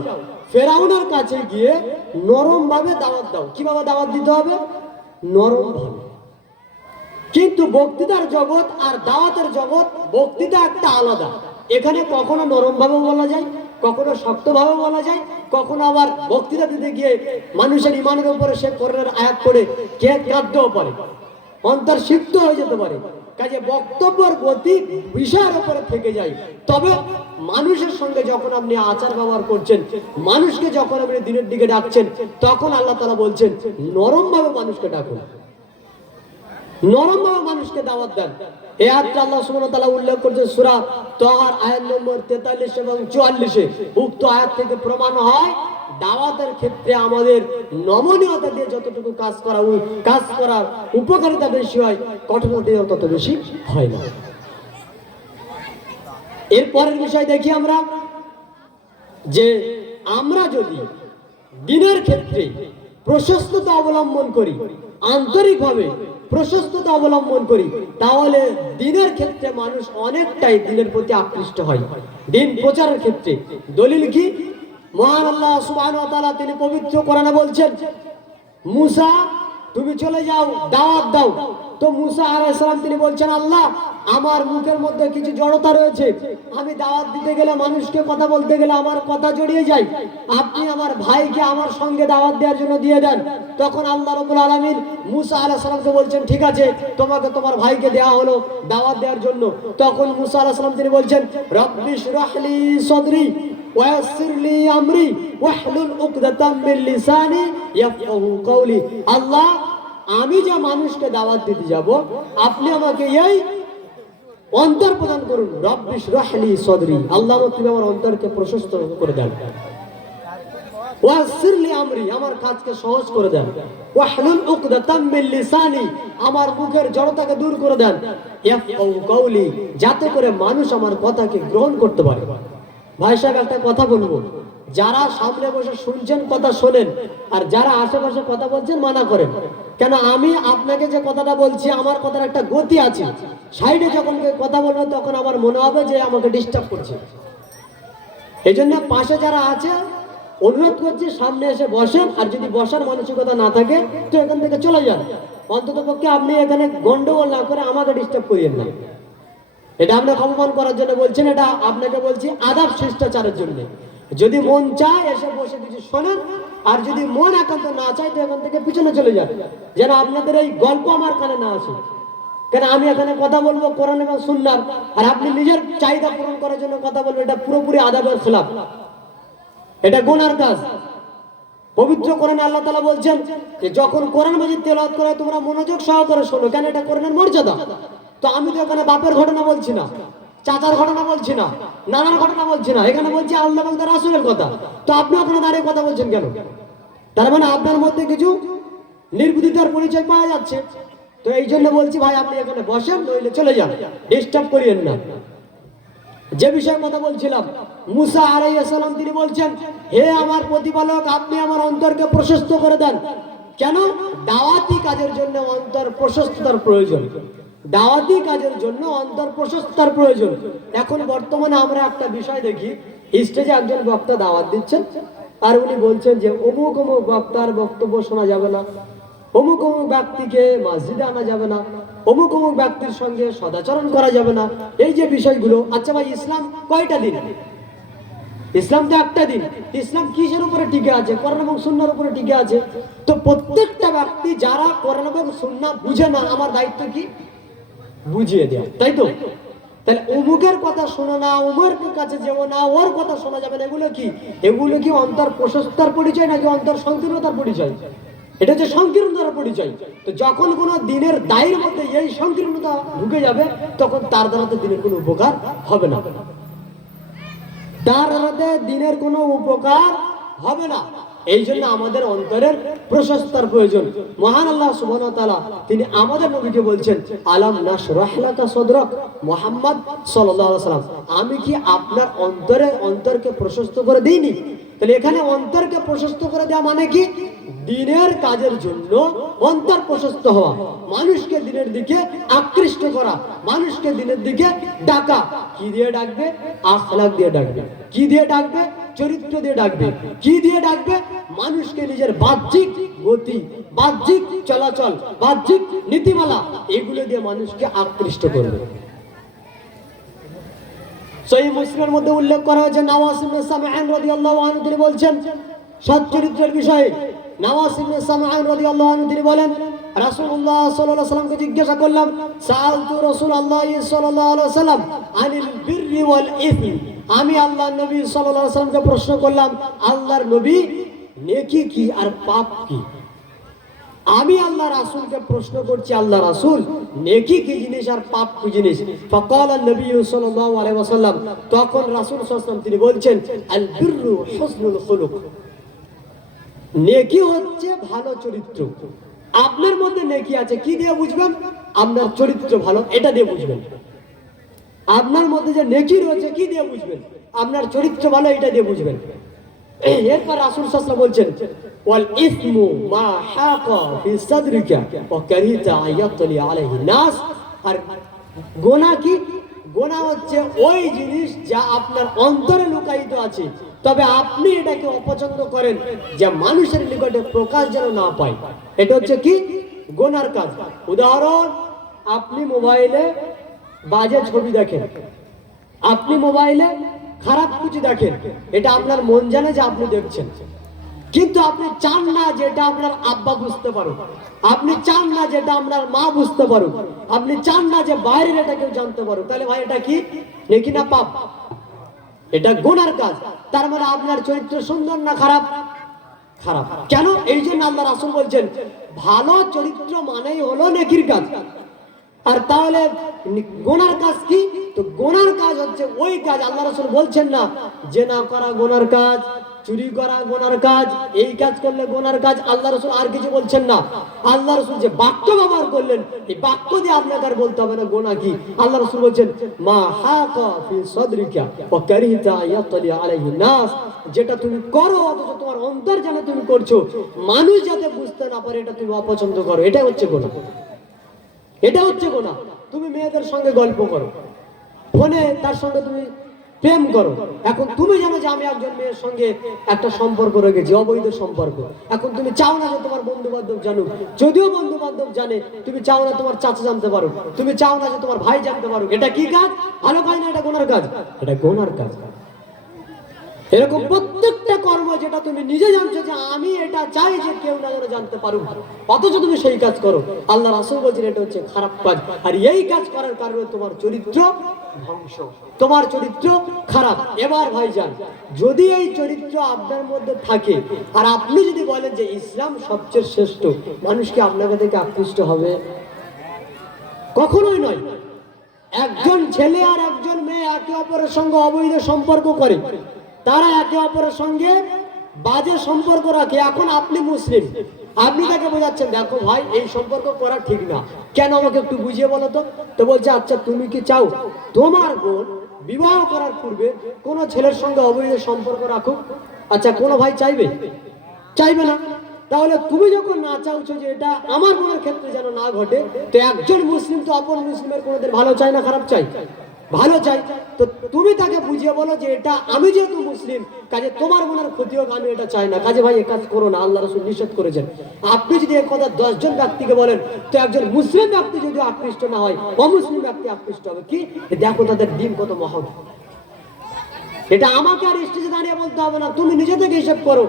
ফেরাউনের কাছে গিয়ে নরম ভাবে দাওয়াত দাও। কিভাবে দাওয়াত দিতে হবে? নরম ভাবে। কিন্তু বক্তৃতার জগৎ আর দাওয়াতের জগৎ, বক্তৃতা একটা আলাদা। এখানে কখনো নরম ভাবে বলা যায়, কখনো শক্ত ভাবে বলা যায়, কখনো আবার বক্তৃতা দিতে গিয়ে মানুষের ইমানের উপরে সে কোরআনের আয়াত পড়ে কে কাঁদতেও পারে, অন্তর সিক্ত হয়ে যেতে পারে। কাজে বক্তব্যের গতি বিষয়ের উপরে থেকে যায়। তবে মানুষের সঙ্গে যখন আপনি আচার ব্যবহার করছেন, মানুষকে যখন আপনি দিনের দিকে ডাকছেন, তখন আল্লাহ তাআলা বলছেন নরম ভাবে মানুষকে ডাকুন, নরম ভাবে মানুষকে দাওয়াত দেন। এই আয়াতটা আল্লাহ সুবহানাহু ওয়া তাআলা উল্লেখ করেছেন সূরা তাহার আয়াত নম্বর 43 এবং 44-এ। উক্ত আয়াত থেকে প্রমাণ হয় দাওয়াতের ক্ষেত্রে আমাদের নমনীয়তা দিয়ে যতটুকু কাজ করার উপকারিতা বেশি হয়, কঠোরতা দিয়ে তত বেশি হয় না। এরপরের বিষয় দেখি আমরা যে আমরা যদি দিনের ক্ষেত্রে প্রশস্ততা অবলম্বন করি, আন্তরিকভাবে প্রশস্ততা অবলম্বন করি, তাহলে দিনের ক্ষেত্রে মানুষ অনেকটাই দিনের প্রতি আকৃষ্ট হয়। দিন প্রচারের ক্ষেত্রে দলিল কি? মহান আল্লাহ সুবহানাহু ওয়া তাআলা তিনি পবিত্র কোরআনে বলছেন, মুসা তুমি চলে যাও, দাওয়াত দাও। তো মুসা আলাইহিস সালাম তিনি বলছেন, আল্লাহ আমার মুখের মধ্যে কিছু জড়তা রয়েছে, আমি দাওয়াত দিতে গেলে, মানুষকে কথা বলতে গেলে আমার কথা জড়িয়ে যায়, আপনি আমার ভাইকে আমার সঙ্গে দাওয়াত দেওয়ার জন্য দিয়ে দেন। তখন আল্লাহ রাব্বুল আলামিন মুসা আলাইহিস সালামকে বলছেন, ঠিক আছে, তোমাকে তোমার ভাইকে দেওয়া হলো দাওয়াত দেওয়ার জন্য। তখন মুসা আলাইহিস সালাম তিনি বলছেন, রব্বি ইশরাহ লি সাদরি ওয়ায়াসসির লি আমরি ওয়াহলুল উকদাতাম মিন লিসানি ইয়াফকাহু কওলি। আল্লাহ আমি যে মানুষকে দাওয়াত দিতে যাব, আপনি আমাকে এই অন্তর প্রদান করুন। রব্বি ইশরাহ লি সাদরি, আল্লাহ তুমি আমার অন্তরকে প্রশস্ত করে দেন। ওয়ায়াসসির লি আমরি, আমার কাজকে সহজ করে দেন। ওয়াহলুল উকদাতাম মিন লিসানি, আমার মুখের জড়তাকে দূর করে দেন। ইয়াফকাহু কওলি, যাতে করে মানুষ আমার কথাকে গ্রহণ করতে পারে। ভাই সাহেব একটা কথা বলবো, যারা সামনে বসে শুনছেন কথা শোনেন, আর যারা আশেপাশে কথা বলছেন মানা করেন। কেন আমি আপনাকে যে কথাটা বলছি, আমার কথার একটা গতি আছে, সাইডে যখন কথা বলবো তখন আমার মনে হবে যে আমাকে ডিস্টার্ব করছে। এই জন্য পাশে যারা আছে অনুরোধ করছি সামনে এসে বসেন, আর যদি বসার মানসিকতা না থাকে তো এখান থেকে চলে যান। অন্তত পক্ষে আপনি এখানে গন্ডগোল না করে আমাকে ডিস্টার্ব করিয়েন না। এটা আপনাকে অপমান করার জন্য বলছেন, এটা আপনাকে বলছি আদাব শিষ্টাচারের জন্য। যদি মন চায় এসে বসে কিছু শোনেন, আর যদি মন একান্ত না চায় তো এখান থেকে পিছনে চলে যান, যেন আপনাদের এই গল্প আমার কানে না আসে। কেন আমি এখানে কথা বলবো কোরআন এবং সুন্নাহর, আর আপনি নিজের চাহিদা পূরণ করার জন্য কথা বলবেন, এটা পুরোপুরি আদাবের খেলাফ, এটা গুনার কাজ। পবিত্র কোরআনে আল্লাহ তাআলা বলছেন যে যখন কোরআন মাজিদ তেলাওয়াত করা হয় তোমরা মনোযোগ সহকারে শোনো, কেন এটা কোরআনের মর্যাদা। তো আমি তো এখানে বাপের ঘটনা বলছি না, চাচার ঘটনা বলছি না, নানার ঘটনা বলছি না, এখানে বলছি আল্লাহ এবং তার রাসূলের কথা। তো আপনি ওখানে দাঁড়িয়ে কথা বলছেন কেন? তার মানে আপনার মধ্যে কিছু নির্বুদ্ধিতার পরিচয় পাওয়া যাচ্ছে। তো এই জন্য বলছি ভাই আপনি এখানে বসেন, নইলে চলে যান, ডিস্টার্ব করিয়েন না। যে বিষয়ে কথা বলছিলাম, মুসা আলাইহিস সালাম তিনি বলছেন, হে আমার প্রতিপালক, আপনি আমার অন্তরকে প্রশস্ত করে দেন। কেন? দাওয়াতি কাজের জন্য অন্তর প্রশস্ততার প্রয়োজন। দাওয়াতি কাজের জন্য অন্তর প্রশস্ততার প্রয়োজন। এখন বর্তমানে আমরা একটা বিষয় দেখি, স্টেজে একজন বক্তা দাওয়াত দিচ্ছেন, আর উনি বলছেন যে অমুক অমুক বক্তার বক্তব্য শোনা যাবে না, অমুক অমুক ব্যক্তিকে মসজিদে আনা যাবে না, অমুক অমুক ব্যক্তির সঙ্গে সদাচরণ করা যাবে না। এই যে বিষয়গুলো, আচ্ছা ভাই ইসলাম কয়টা দিন? ইসলাম তো একটা দিন। ইসলাম কিসের উপরে টিকে আছে? কোরআন এবং সুন্নাহর উপরে টিকে আছে। তো প্রত্যেকটা ব্যক্তি যারা কোরআন এবং সুন্নাহ বুঝে না, আমার দায়িত্ব কি? বুঝিয়ে দেওয়া, তাই তো? তাহলে অমুকের কথা শোনো না, উমরের কাছে যেও না, ওর কথা শোনা যাবে না, এগুলো কি? এগুলো কি অন্তর প্রশস্ততার পরিচয় নাকি অন্তর সংকীর্ণতার পরিচয়? এটা হচ্ছে সংকীর্ণতার পরিচয়। তো যখন কোনো দিনের দায়ের মধ্যে এই সংকীর্ণতা ঢুকে যাবে, তখন তার দ্বারা তো দিনের কোনো উপকার হবে না, তার দ্বারা দিনের কোনো উপকার হবে না। এই জন্য আমাদের অন্তরের প্রশস্ততার প্রয়োজন। মহান আল্লাহ সুবহানাহু ওয়া তাআলা তিনি আমাদের নবীকে বলছেন, আলাম নাশরাহ লাকা সাদরাক, মুহাম্মদ সাল্লাল্লাহু আলাইহি ওয়াসাল্লাম, আমি কি আপনার অন্তরকে প্রশস্ত করে দেইনি? তাহলে এখানে অন্তরকে প্রশস্ত করে দেওয়া মানে কি? দিনের কাজের জন্য অন্তর প্রশস্ত হওয়া, মানুষকে দিনের দিকে আকৃষ্ট করা, মানুষকে দিনের দিকে ডাকা। কি দিয়ে ডাকবে? আখলাক দিয়ে ডাকবে। কি দিয়ে ডাকবে? চরিত্র দিয়ে ডাকবে। কি দিয়ে ডাকবে? মানুষকে নিজের বাহ্যিক গতি, বাহ্যিক চলাচল, বাহ্যিক নীতিমালা, এগুলো দিয়ে মানুষকে আকৃষ্ট করবে। সহিহ মুসলিমের মধ্যে উল্লেখ করা হয়েছে, নওয়াস ইবনে সামআন রাদিয়াল্লাহু আনহু তিনি বলছেন সৎ চরিত্রের বিষয়ে, নওয়াস ইবনে সামআন রাদিয়াল্লাহু আনহু তিনি বলেন, রাসূলুল্লাহ সাল্লাল্লাহু আলাইহি ওয়াসাল্লামকে জিজ্ঞাসা করলাম, সাআলতু রাসূলুল্লাহ সাল্লাল্লাহু আলাইহি ওয়াসাল্লাম আনিল বিররি ওয়াল ইসমি, আমি আল্লাহর নবী সাল্লাল্লাহু আলাইহি ওয়াসাল্লামকে প্রশ্ন করলাম, আল্লাহর নবী নেকি কি আর পাপ কি? আমি আল্লাহ রাসূলকে প্রশ্ন করছি, আল্লাহ রাসূল নেকি কি জিনিস আর পাপ কি জিনিস? ফাকালা নবী সাল্লাল্লাহু আলাইহি ওয়াসাল্লাম, তখন রাসূল সাল্লাল্লাহু আলাইহি ওয়াসাল্লাম তিনি বলছেন, আল বিররু হুসনুল খুলুক, নেকি হচ্ছে ভালো চরিত্র। আপনার মধ্যে নেকি আছে, কি দিয়ে বুঝবেন? আপনার চরিত্র ভালো, এটা দিয়ে বুঝবেন। আপনার মধ্যে যে নেকি রয়েছে কি দিয়ে বুঝবেন? আপনার চরিত্র ভালো, এটা দিয়ে বুঝবেন। এরপর রাসূল সাল্লাল্লাহু আলাইহি ওয়াসাল্লাম বলছেন ওয়াল ইসমু মা হাকা ফি সাদরিকা ওয়া কারিতা আয়াতলি আলাইহি নাস। আর গুনাহ কি? গুনাহ হচ্ছে ওই জিনিস যা আপনার অন্তরে লুকায়িত আছে, তবে আপনি এটাকে অপছন্দ করেন যে মানুষের নিকটে প্রকাশ যেন না পায়। এটা হচ্ছে কি? গুনার কাজ। উদাহরণ, আপনি মোবাইলে বাজে ছবি দেখেন, আপনি মোবাইলে খারাপ কিছু দেখেন, এটা আপনার মন জানে যে আপনি দেখছেন, কিন্তু আপনি চান না যে এটা আপনার আব্বা বুঝতে পারুক, আপনি চান না যে এটা আপনার মা বুঝতে পারুক, আপনি চান না যে বাইরের এটা কেউ জানতে পারুক। তাহলে ভাই এটা কি? নাকি না পাপ? এটা গুনার কাজ। তার মানে আপনার চরিত্র সুন্দর না খারাপ? খারাপ। কেন? এই জন্য আল্লাহ রাসূল বলছেন ভালো চরিত্র মানেই হলো নেকির কাজ। আর তাহলে গুনার কাজ কি? তো গুনার কাজ হচ্ছে ওই কাজ, আল্লাহ রাসূল বলছেন না জিনা করা গুনার কাজ, চুরি করা গুনার কাজ, এই কাজ করলে গুনার কাজ। আল্লাহ রাসূল আর কিছু বলছেন না। আল্লাহ রাসূল যে বাক্য ব্যবহার করলেন, এই বাক্য দিয়ে আপনাকে আর বলতে হবে না গুনাহ কি। আল্লাহ রাসূল বলছেন মা হাকা ফি সাদরিকা ওয়া কারিতা ইয়াতলি আলাইহি নাস, যেটা তুমি করো অথচ তোমার অন্তর জানে তুমি করছো, মানুষ যাতে বুঝতে না পারে, এটা তুমি অপছন্দ করো, এটাই হচ্ছে গুনাহ। এটা হচ্ছে গুনাহ। তুমি মেয়েদের সঙ্গে গল্প করো, ফোনে তার সঙ্গে তুমি প্রেম করো, এখন তুমি জানো যে আমি একজন মেয়ের সঙ্গে একটা সম্পর্ক রেখেছি, অবৈধ সম্পর্ক। এখন তুমি চাও না যে তোমার বন্ধু বান্ধব জানুক, যদিও বন্ধু বান্ধব জানে, তুমি চাও না তোমার চাচা জানতে পারো, তুমি চাও না যে তোমার ভাই জানতে পারো। এটা কি কাজ? ভালো কাজ না, এটা গুনার কাজ। এটা গুনার কাজ। এরকম প্রত্যেকটা কর্ম যেটা তুমি নিজে জানছো যে আমি এটা চাই যে কেউ না যেন জানতে পারুক, অথচ তুমি সেই কাজ করো, আল্লাহ রাসূল বলছেন এটা হচ্ছে খারাপ কাজ। আর এই কাজ করার কারণে তোমার চরিত্র ধ্বংস, তোমার চরিত্র খারাপ। এবার ভাইজান, যদি এই চরিত্র আপনার মধ্যে থাকে আর আপনি যদি বলেন যে ইসলাম সবচেয়ে শ্রেষ্ঠ, মানুষ কি আপনাকে দেখে আকৃষ্ট হবে? কখনোই নয়। একজন ছেলে আর একজন মেয়ে একে অপরের সঙ্গে অবৈধ সম্পর্ক করে, তারা একে অপরের সঙ্গে বাজে সম্পর্ক রাখে। এখন আপনি মুসলিম, আপনি তাকে বোঝাচ্ছেন দেখো ভাই এই সম্পর্ক করা ঠিক না, কেন আমাকে একটু বুঝিয়ে বলো তো। তো বলছে আচ্ছা তুমি কি চাও তোমার বোন বিবাহ করার পূর্বে কোন ছেলের সঙ্গে অবৈধ সম্পর্ক রাখুক? আচ্ছা কোনো ভাই চাইবে? চাইবে না। তাহলে তুমি যখন না চাইছো যে এটা আমার বোনের ক্ষেত্রে যেন না ঘটে, তো একজন মুসলিম তো অপর মুসলিমের কোনোদিন ভালো চায় না, খারাপ চাই? ভালো চাই। তো তুমি তাকে বুঝিয়ে বলো যে এটা আমি যেহেতু মুসলিম, কাজে তোমার বোনের ক্ষতি হোক আমি এটা চাই না, কাজে ভাই এ কাজ করো না, আল্লাহ রাসূল নিষেধ করেছেন। আপনি যদি এই কথা 10 জন ব্যক্তিকে বলেন, তো একজন মুসলিম ব্যক্তি যদি আকৃষ্ট না হয়, অমুসলিম ব্যক্তি আকৃষ্ট হবে। কি দেখো তাদের দিন কত মহৎ। এটা আমাকে আর স্টেজে দাঁড়িয়ে বলতে হবে না, তুমি নিজে থেকে হিসাব করো।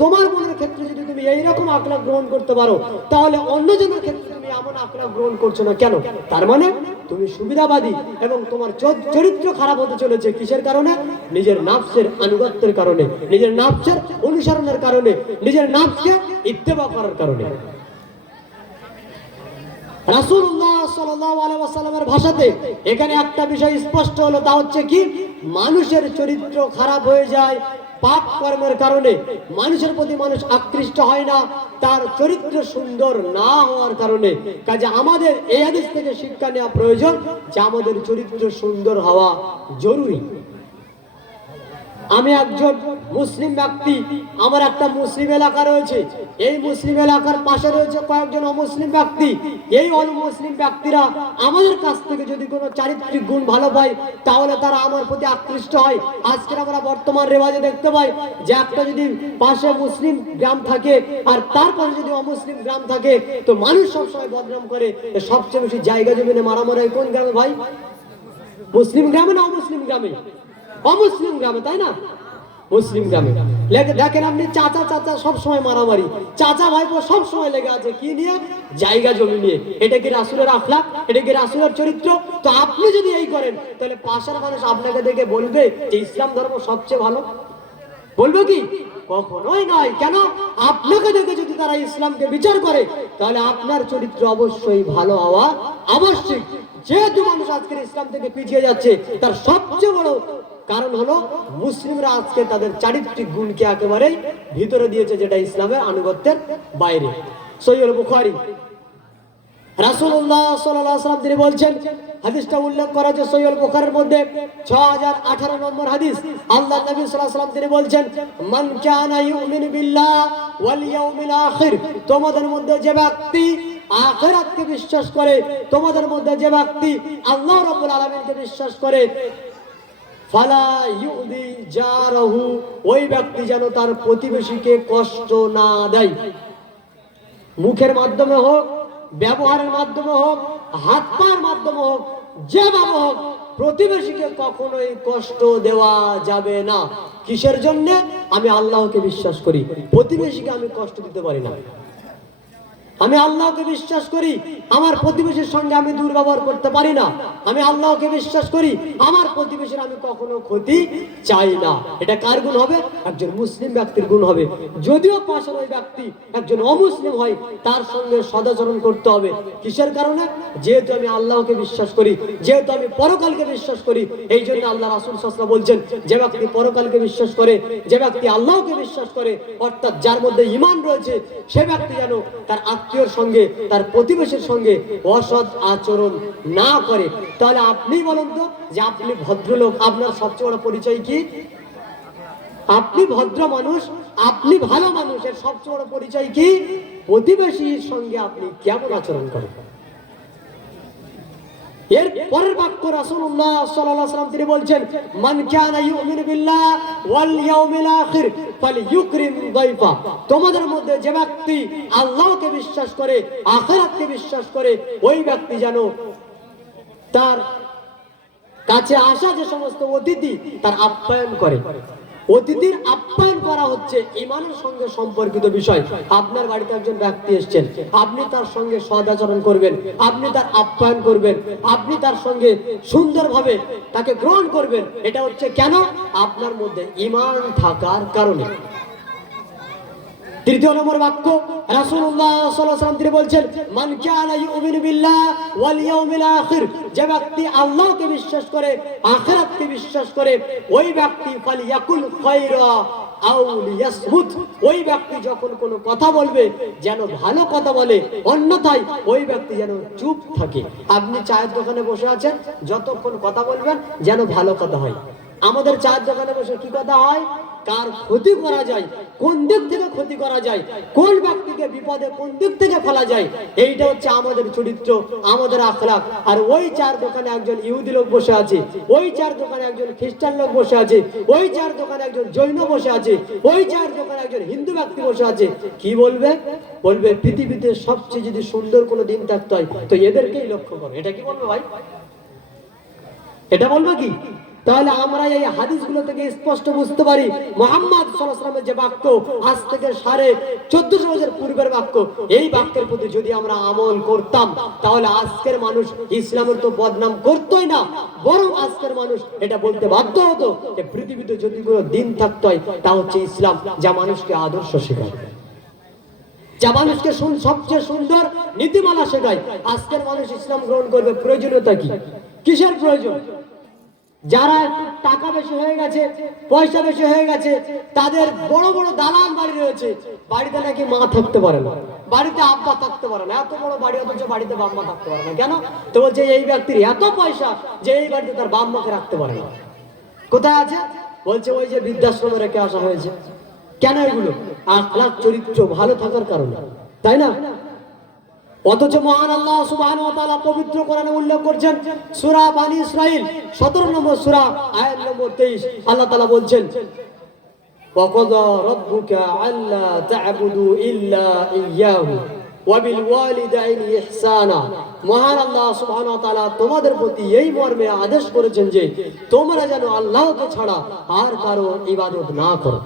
তোমার বোনের ক্ষেত্রে যদি তুমি এইরকম আখলাক গ্রহণ করতে পারো, তাহলে অন্যজনের ক্ষেত্রে তুমি এমন আখলাক গ্রহণ করছো না কেন? তার মানে তুমি সুবিধাবাদী এবং তোমার চরিত্র খারাপ হতে চলেছে। কিসের কারণে? নিজের নাফসের আনুগত্যের কারণে, নিজের নাফসের অনুসরণের কারণে, নিজের নাফসকে ইত্তেবা করার কারণে। রাসূলুল্লাহ সাল্লাল্লাহু আলাইহি ওয়াসাল্লামের ভাষাতে এখানে একটা বিষয় স্পষ্ট হলো, তা হচ্ছে কি মানুষের চরিত্র খারাপ হয়ে যায় পাপ কর্মের কারণে। মানুষের প্রতি মানুষ আকৃষ্ট হয় না তার চরিত্র সুন্দর না হওয়ার কারণে। কাজে আমাদের এই হাদিস থেকে শিক্ষা নেওয়া প্রয়োজন যে আমাদের চরিত্র সুন্দর হওয়া জরুরি। আমি একজন মুসলিম ব্যক্তি, আমার একটা মুসলিম এলাকা রয়েছে, এই মুসলিম এলাকার পাশে রয়েছে কয়েকজন অমুসলিম ব্যক্তি। এই অমুসলিম ব্যক্তিরা আমাদের কাছ থেকে যদি কোনো চারিত্রিক গুণ ভালো পায়, তাহলে তারা আমার প্রতি আকৃষ্ট হয়। আজকের আমরা বর্তমান রেওয়াজে দেখতে পাই যে একটা যদি পাশে মুসলিম গ্রাম থাকে আর তার পাশে যদি অমুসলিম গ্রাম থাকে, তো মানুষ সবসময় বদনাম করে। সবচেয়ে বেশি জায়গা জমিনে মারামারি হয় কোন গ্রামে ভাই? মুসলিম গ্রামে না অমুসলিম গ্রামে? অমুসলিম গ্রামে, তাই না? মুসলিম গ্রামে দেখেন আপনি চাচা চাচা সবসময় মারামারি, চাচা ভাইপো সবসময় লেগে আছে কি নিয়ে? জায়গা জমি নিয়ে। এটা কি রাসূলের আখলাক? এটা কি রাসূলের চরিত্র? তো আপনি যদি এই করেন, তাহলে পাশের মানুষ আপনাকে দেখে বলবে যে ইসলাম ধর্ম সবচেয়ে ভালো? বলবো কি? কখনোই নয়। কেন? আপনাকে দেখে যদি তারা ইসলামকে বিচার করে, তাহলে আপনার চরিত্র অবশ্যই ভালো হওয়া আবশ্যক। যেহেতু মানুষ আজকের ইসলাম থেকে পিছিয়ে যাচ্ছে, তার সবচেয়ে বড় কারণ হলো মুসলিমরা আজকে তাদের চারিত্রিক গুণকে একেবারে ভিতরে দিয়েছে, যেটা ইসলামের আনুগত্যের বাইরে। সহিহ বুখারী রাসূলুল্লাহ সাল্লাল্লাহু আলাইহি ওয়াসাল্লাম তিনি বলছেন, হাদিসটা উল্লেখ করা আছে সহিহ বুখারীর মধ্যে 6018 নম্বর হাদিস। আল্লাহ নবী সাল্লাল্লাহু আলাইহি ওয়াসাল্লাম তিনি বলছেন, মান কানা ইউমিনু বিল্লাহ ওয়াল ইয়াউমিল আখির, তোমাদের মধ্যে যে ব্যক্তি আখিরাতকে বিশ্বাস করে, তোমাদের মধ্যে যে ব্যক্তি আল্লাহ রাব্বুল আলামিনকে বিশ্বাস করে, ফালা ইউদি জারাহু, ওই ব্যক্তি যেন তার প্রতিবেশীকে কষ্ট না দেয়। মুখের মাধ্যমে হোক, ব্যবহারের মাধ্যমে হোক, হাত পায়ের মাধ্যমে হোক, যেভাবে হোক প্রতিবেশীকে কখনোই কষ্ট দেওয়া যাবে না। কিসের জন্য? আমি আল্লাহকে বিশ্বাস করি, প্রতিবেশীকে আমি কষ্ট দিতে পারি না। আমি আল্লাহকে বিশ্বাস করি, আমার প্রতিবেশীর সঙ্গে আমি দুর্ব্যবহার করতে পারি না। আমি আল্লাহকে বিশ্বাস করি, আমার প্রতিবেশীর আমি কখনো ক্ষতি চাই না। এটা কার গুণ হবে? একজন মুসলিম ব্যক্তির গুণ হবে। যদিও পাশের ওই ব্যক্তি একজন অমুসলিম হয়, তার সঙ্গে সদাচরণ করতে হবে। কিসের কারণে? যেহেতু আমি আল্লাহকে বিশ্বাস করি, যেহেতু আমি পরকালকে বিশ্বাস করি, এই জন্য আল্লাহ রাসূল সাল্লাল্লাহু আলাইহি ওয়াসাল্লাম বলছেন, যে ব্যক্তি পরকালকে বিশ্বাস করে, যে ব্যক্তি আল্লাহকে বিশ্বাস করে, অর্থাৎ যার মধ্যে ঈমান রয়েছে, সে ব্যক্তি যেন তার আত্মীয়র সঙ্গে, তার প্রতিবেশীর সঙ্গে অসৎ আচরণ না করে। তাহলে আপনি বলেন তো, যে আপনি ভদ্রলোক, আপনার সবচেয়ে বড় পরিচয় কি? আপনি ভদ্র মানুষ, আপনি ভালো মানুষ, এর সবচেয়ে বড় পরিচয় কি? প্রতিবেশীর সঙ্গে আপনি কেমন আচরণ করেন। এর পরের বাক্য রাসূলুল্লাহ সাল্লাল্লাহু আলাইহি ওয়াসাল্লাম তিনি বলছেন, মান কানা ইউমিনু বিল্লাহ ওয়াল ইয়াউমিল আখির ফালইউকরিম দাইফা, তোমাদের মধ্যে যে ব্যক্তি আল্লাহকে বিশ্বাস করে, আখিরাতকে বিশ্বাস করে, ওই ব্যক্তি যেন তার কাছে আসা যে সমস্ত অতিথি, তার আপ্যায়ন করে। অতিথির আপ্যায়ন করা হচ্ছে ঈমানের সঙ্গে সম্পর্কিত বিষয়। আপনার বাড়িতে একজন ব্যক্তি এসেছেন, আপনি তার সঙ্গে সদাচরণ করবেন, আপনি তার আপ্যায়ন করবেন, আপনি তার সঙ্গে সুন্দরভাবে তাকে গ্রহণ করবেন। এটা হচ্ছে কেন? আপনার মধ্যে ঈমান থাকার কারণে। তৃতীয় নম্বর বাক্য রাসূলুল্লাহ সাল্লাল্লাহু আলাইহি ওয়াসাল্লাম তিনি বলছেন, মান কানা ইউমিনু বিল্লাহ ওয়াল ইয়াউমিল আখির, যে ব্যক্তি আল্লাহকে বিশ্বাস করে, আখিরাতকে বিশ্বাস করে, ওই ব্যক্তি ফালিয়াকুল খায়রা আও লিয়াসমুত, ওই ব্যক্তি যখন কোনো কথা বলবে যেন ভালো কথা বলে, অন্যথায় ওই ব্যক্তি যেন চুপ থাকে। আপনি চায়ের দোকানে বসে আছেন, যতক্ষণ কথা বলবেন যেন ভালো কথা হয়। আমাদের চায়ের দোকানে বসে কি কথা হয়? কার ক্ষতি করা যায়, কোন দিক থেকে ক্ষতি করা যায়, কোন ব্যক্তিকে বিপদে কোন দিক থেকে ফেলা যায়, এইটা হচ্ছে আমাদের চরিত্র, আমাদের আখলাক। আর ওই চার দোকানে একজন ইহুদি লোক বসে আছে, ওই চার দোকানে একজন খ্রিস্টান লোক বসে আছে, ওই চার দোকানে একজন জৈন বসে আছে, ওই চার দোকানে একজন হিন্দু ব্যক্তি বসে আছে। কি বলবে? বলবে পৃথিবীতে সবচেয়ে যদি সুন্দর কোনো দিন থাকতে হয় তো এদেরকেই লক্ষ্য করো। এটা কি বলবে ভাই? এটা বলবে কি? তাহলে আমরা এই হাদিসগুলো থেকে স্পষ্ট বুঝতে পারি, মুহাম্মদ সাল্লাল্লাহু আলাইহি ওয়াসাল্লামের যে বাক্য, আজ থেকে 1450 বছর পূর্বের বাক্য, এই বাক্যের প্রতি যদি আমরা আমল করতাম, তাহলে আজকের মানুষ ইসলামের তো বদনাম করতোই না, বরং আজকের মানুষ এটা বলতে বাধ্য হতো যে পৃথিবীতে যদি কোনো দিন থাকতে হয় তা হচ্ছে ইসলাম, যা মানুষকে আদর্শ শেখায়, যা মানুষকে সবচেয়ে সুন্দর নীতিমালা শেখায়। আজকের মানুষ ইসলাম গ্রহণ করবে প্রয়োজনীয়তা কি? কিসের প্রয়োজন? যারা টাকা বেশি হয়ে গেছে, পয়সা বেশি হয়ে গেছে, তাদের বড় বড় দালান বাড়ি রয়েছে, বাড়িতে নাকি মা থাকতে পারে না, বাড়িতে আব্বা থাকতে পারে না। এত বড় বাড়ি অথচ বাড়িতে বাম্মা থাকতে পারে না। কেন? তো বলছে এই ব্যক্তির এত পয়সা যে এই বাড়িতে তার বাম্মাকে রাখতে পারে না। কোথায় আছে? বলছে ওই যে বৃদ্ধাশ্রমে রেখে আসা হয়েছে। কেন? এগুলো আখলাক চরিত্র ভালো থাকার কারণে, তাই না? অথচ মহান আল্লাহ সুবহানাহু ওয়া তাআলা পবিত্র কোরআনে উল্লেখ করছেন, সূরা বনী ইসরাঈল 17 নম্বর সূরা আয়াত নম্বর 23, আল্লাহ তাআলা বলছেন, ওয়া ক্বাদা রাব্বুকা আল্লা তা'বুদু ইল্লা ইয়্যাহু ওয়া বিল ওয়ালিদাইনি ইহসানা। মহান আল্লাহ সুবহানাহু ওয়া তাআলা তোমাদের প্রতি এই মর্মে আদেশ করেছেন যে তোমরা যেন আল্লাহকে ছাড়া আর কারো ইবাদত না করো।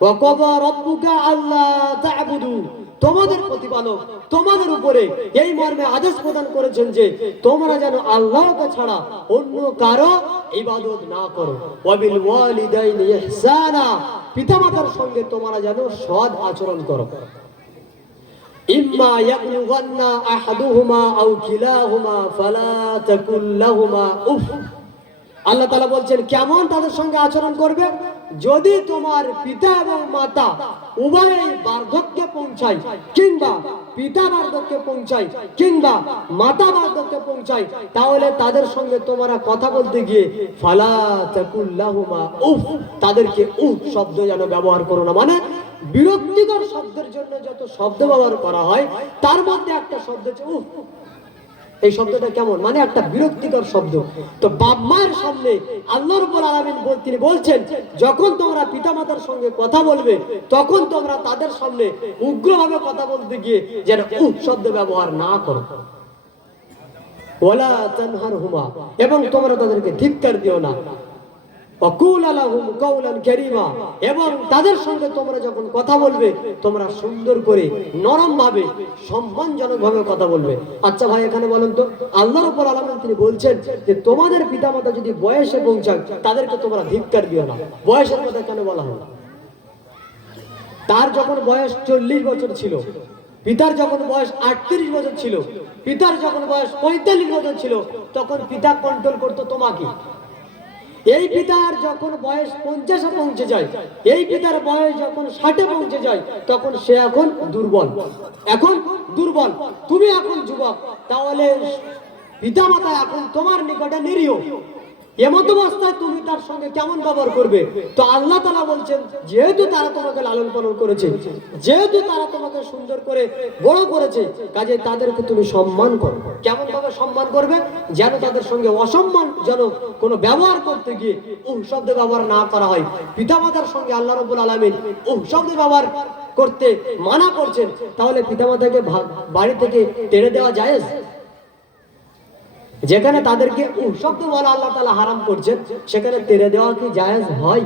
ওয়া ক্বাদা রাব্বুকা আল্লা তা'বুদু, তোমাদের প্রতিপালক তোমাদের উপরে এই মর্মে আদেশ প্রদান করেছেন যে তোমরা যেন আল্লাহকে ছাড়া অন্য কারো ইবাদত না করো। ওয়া বিল ওয়ালিদাইনি ইহসানা, পিতামাতার সঙ্গে তোমরা যেন সৎ আচরণ করো। ইম্মা ইয়াবলুগান্না আহাদুহুমা আও কিলাহুমা ফালা তাকুল লাহুমা উফ। আল্লাহ তাআলা বলছেন কেমন তাদের সঙ্গে আচরণ করবে? যদি তোমার পিতা এবং মাতা উভয়েই বার্ধক্যে পৌঁছায় কিংবা পিতা বার্ধক্যে পৌঁছায় কিংবা মাতা বার্ধক্যে পৌঁছায়, তাহলে তাদের সঙ্গে তোমরা কথা বলতে গিয়ে ফালা তাকুল্লাহুমা উফ, তাদেরকে উফ শব্দ যেন ব্যবহার করো না। মানে বিরক্তিকর শব্দের জন্য যত শব্দ ব্যবহার করা হয় তার মধ্যে একটা শব্দ হচ্ছে উফ। এই শব্দটা কেমন? মানে একটা বিরক্তিকর শব্দ। তো বাপ মায়ের সামনে আল্লাহ রাব্বুল আলামিন তিনি বলছেন, যখন তোমরা পিতামাতার সঙ্গে কথা বলবে তখন তোমরা তাদের সামনে উগ্রভাবে কথা বলতে গিয়ে যেন উফ শব্দ ব্যবহার না করো। ওয়ালা তানহারহুমা, এবং তোমরা তাদেরকে ধিক্কার দিও না। ওয়াকুল লাহুম কাওলান কারীমা, এবং তাদের সঙ্গে তোমরা যখন কথা বলবে তোমরা সুন্দর করে নরম ভাবে সম্মানজনক ভাবে কথা বলবে। আচ্ছা ভাই, এখানে বলেন তো, আল্লাহ রাব্বুল আলামিন তিনি বলছেন যে তোমাদের পিতামাতা যদি বয়সে পৌঁছায় তাদেরকে তোমরা ধিক্কার দিও না। বয়সের কথা কেন বলা হলো? তার যখন বয়স 40 বছর ছিল, পিতার যখন বয়স 38 বছর ছিল, পিতার যখন বয়স 45 বছর ছিল, তখন পিতা কন্ট্রোল করতো তোমাকে। এই পিতার যখন বয়স 50-এ পৌঁছে যায়, এই পিতার বয়স যখন 60-এ পৌঁছে যায়, তখন সে এখন দুর্বল। এখন দুর্বল, তুমি এখন যুবক, তাহলে পিতামাতা এখন তোমার নিকটে নিরীহ। এমত অবস্থায় তুমি তার সঙ্গে কেমন ব্যবহার করবে? তো আল্লাহ তাআলা বলছেন, যেহেতু তারা তোমাকে লালন পালন করেছে, যেহেতু তারা তোমাকে সুন্দর করে বড় করেছে, কাজে তাদেরকে তুমি সম্মান করো। কেমন ভাবে সম্মান করবে? যেন তাদের সঙ্গে অসম্মানজনক কোনো ব্যবহার করতে গিয়ে শব্দ ব্যবহার না করা হয়। পিতামাতার সঙ্গে আল্লাহ রাব্বুল আলামিন শব্দ ব্যবহার করতে মানা করছেন, তাহলে পিতামাতাকে বাড়ি থেকে তেড়ে দেওয়া জায়েজ? যেখানে তাদেরকে শব্দ বলা আল্লাহ তাআলা হারাম করছেন, সেখানে তেড়ে দেওয়া কি জায়েজ হয়?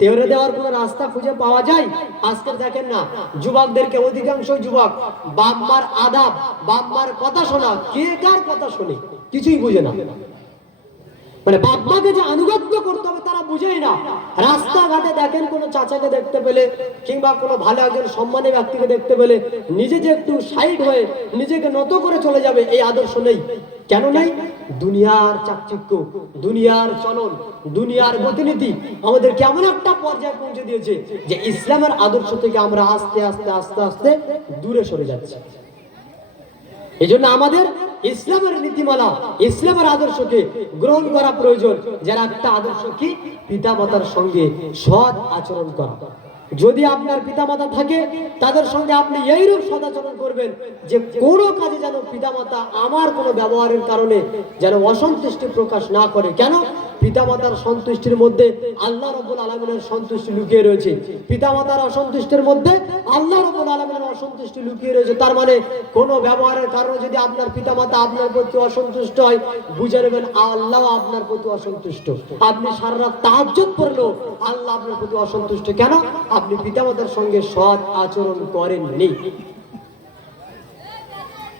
তেড়ে দেওয়ার কোনো রাস্তা খুঁজে পাওয়া যায়? আজকে দেখেন না, যুবকদেরকে, অধিকাংশ যুবক বাপ মার আদাব, বাপ মার কথা শোনা, কে কার কথা শুনে কিছুই বুঝে না। মানে বাপ মাকে যে আনুগত্য করতে হবে তারা বুঝেই না। রাস্তাঘাটে দেখেন কোনো চাচাকে দেখতে পেলে কিংবা কোনো ভালো একজন সম্মানী ব্যক্তিকে দেখতে পেলে নিজে যে একটু সাইড হয়ে নিজেকে নত করে চলে যাবে, এই আদর্শ নেই। কেন নেই? দুনিয়ার চাকচিক্য, দুনিয়ার চলন, দুনিয়ার গতিনীতি আমাদের কেমন একটা পর্যায়ে পৌঁছে দিয়েছে যে ইসলামের আদর্শ থেকে আমরা আস্তে আস্তে আস্তে আস্তে দূরে সরে যাচ্ছি। এই জন্য আমাদের ইসলামের নীতিমালা, ইসলামের আদর্শকে গ্রহণ করা প্রয়োজন। যারা একটা আদর্শ কি? পিতামাতার সঙ্গে সৎ আচরণ করা। যদি আপনার পিতামাতা থাকে তাদের সঙ্গে আপনি এইরূপ সদাচরণ করবেন যে কোনো কাজে যেন পিতামাতা আমার কোনো ব্যবহারের কারণে যেন অসন্তুষ্টি প্রকাশ না করে। কেন? পিতামাতার সন্তুষ্টির মধ্যে আল্লাহ রাব্বুল আলামিনের সন্তুষ্টি লুকিয়ে রয়েছে, পিতামাতার অসন্তুষ্টির মধ্যে আল্লাহ রাব্বুল আলামিনের অসন্তুষ্টি লুকিয়ে রয়েছে। তার মানে কোনো ব্যবহারের কারণে যদি আপনার পিতামাতা আপনার প্রতি অসন্তুষ্ট হয়, বুঝে নেবেন আল্লাহ আপনার প্রতি অসন্তুষ্ট। আপনি সারা রাত তাহাজ্জুদ পড়লেও আল্লাহ আপনার প্রতি অসন্তুষ্ট। কেন? আপনি পিতামাতার সঙ্গে সৎ আচরণ করেননি।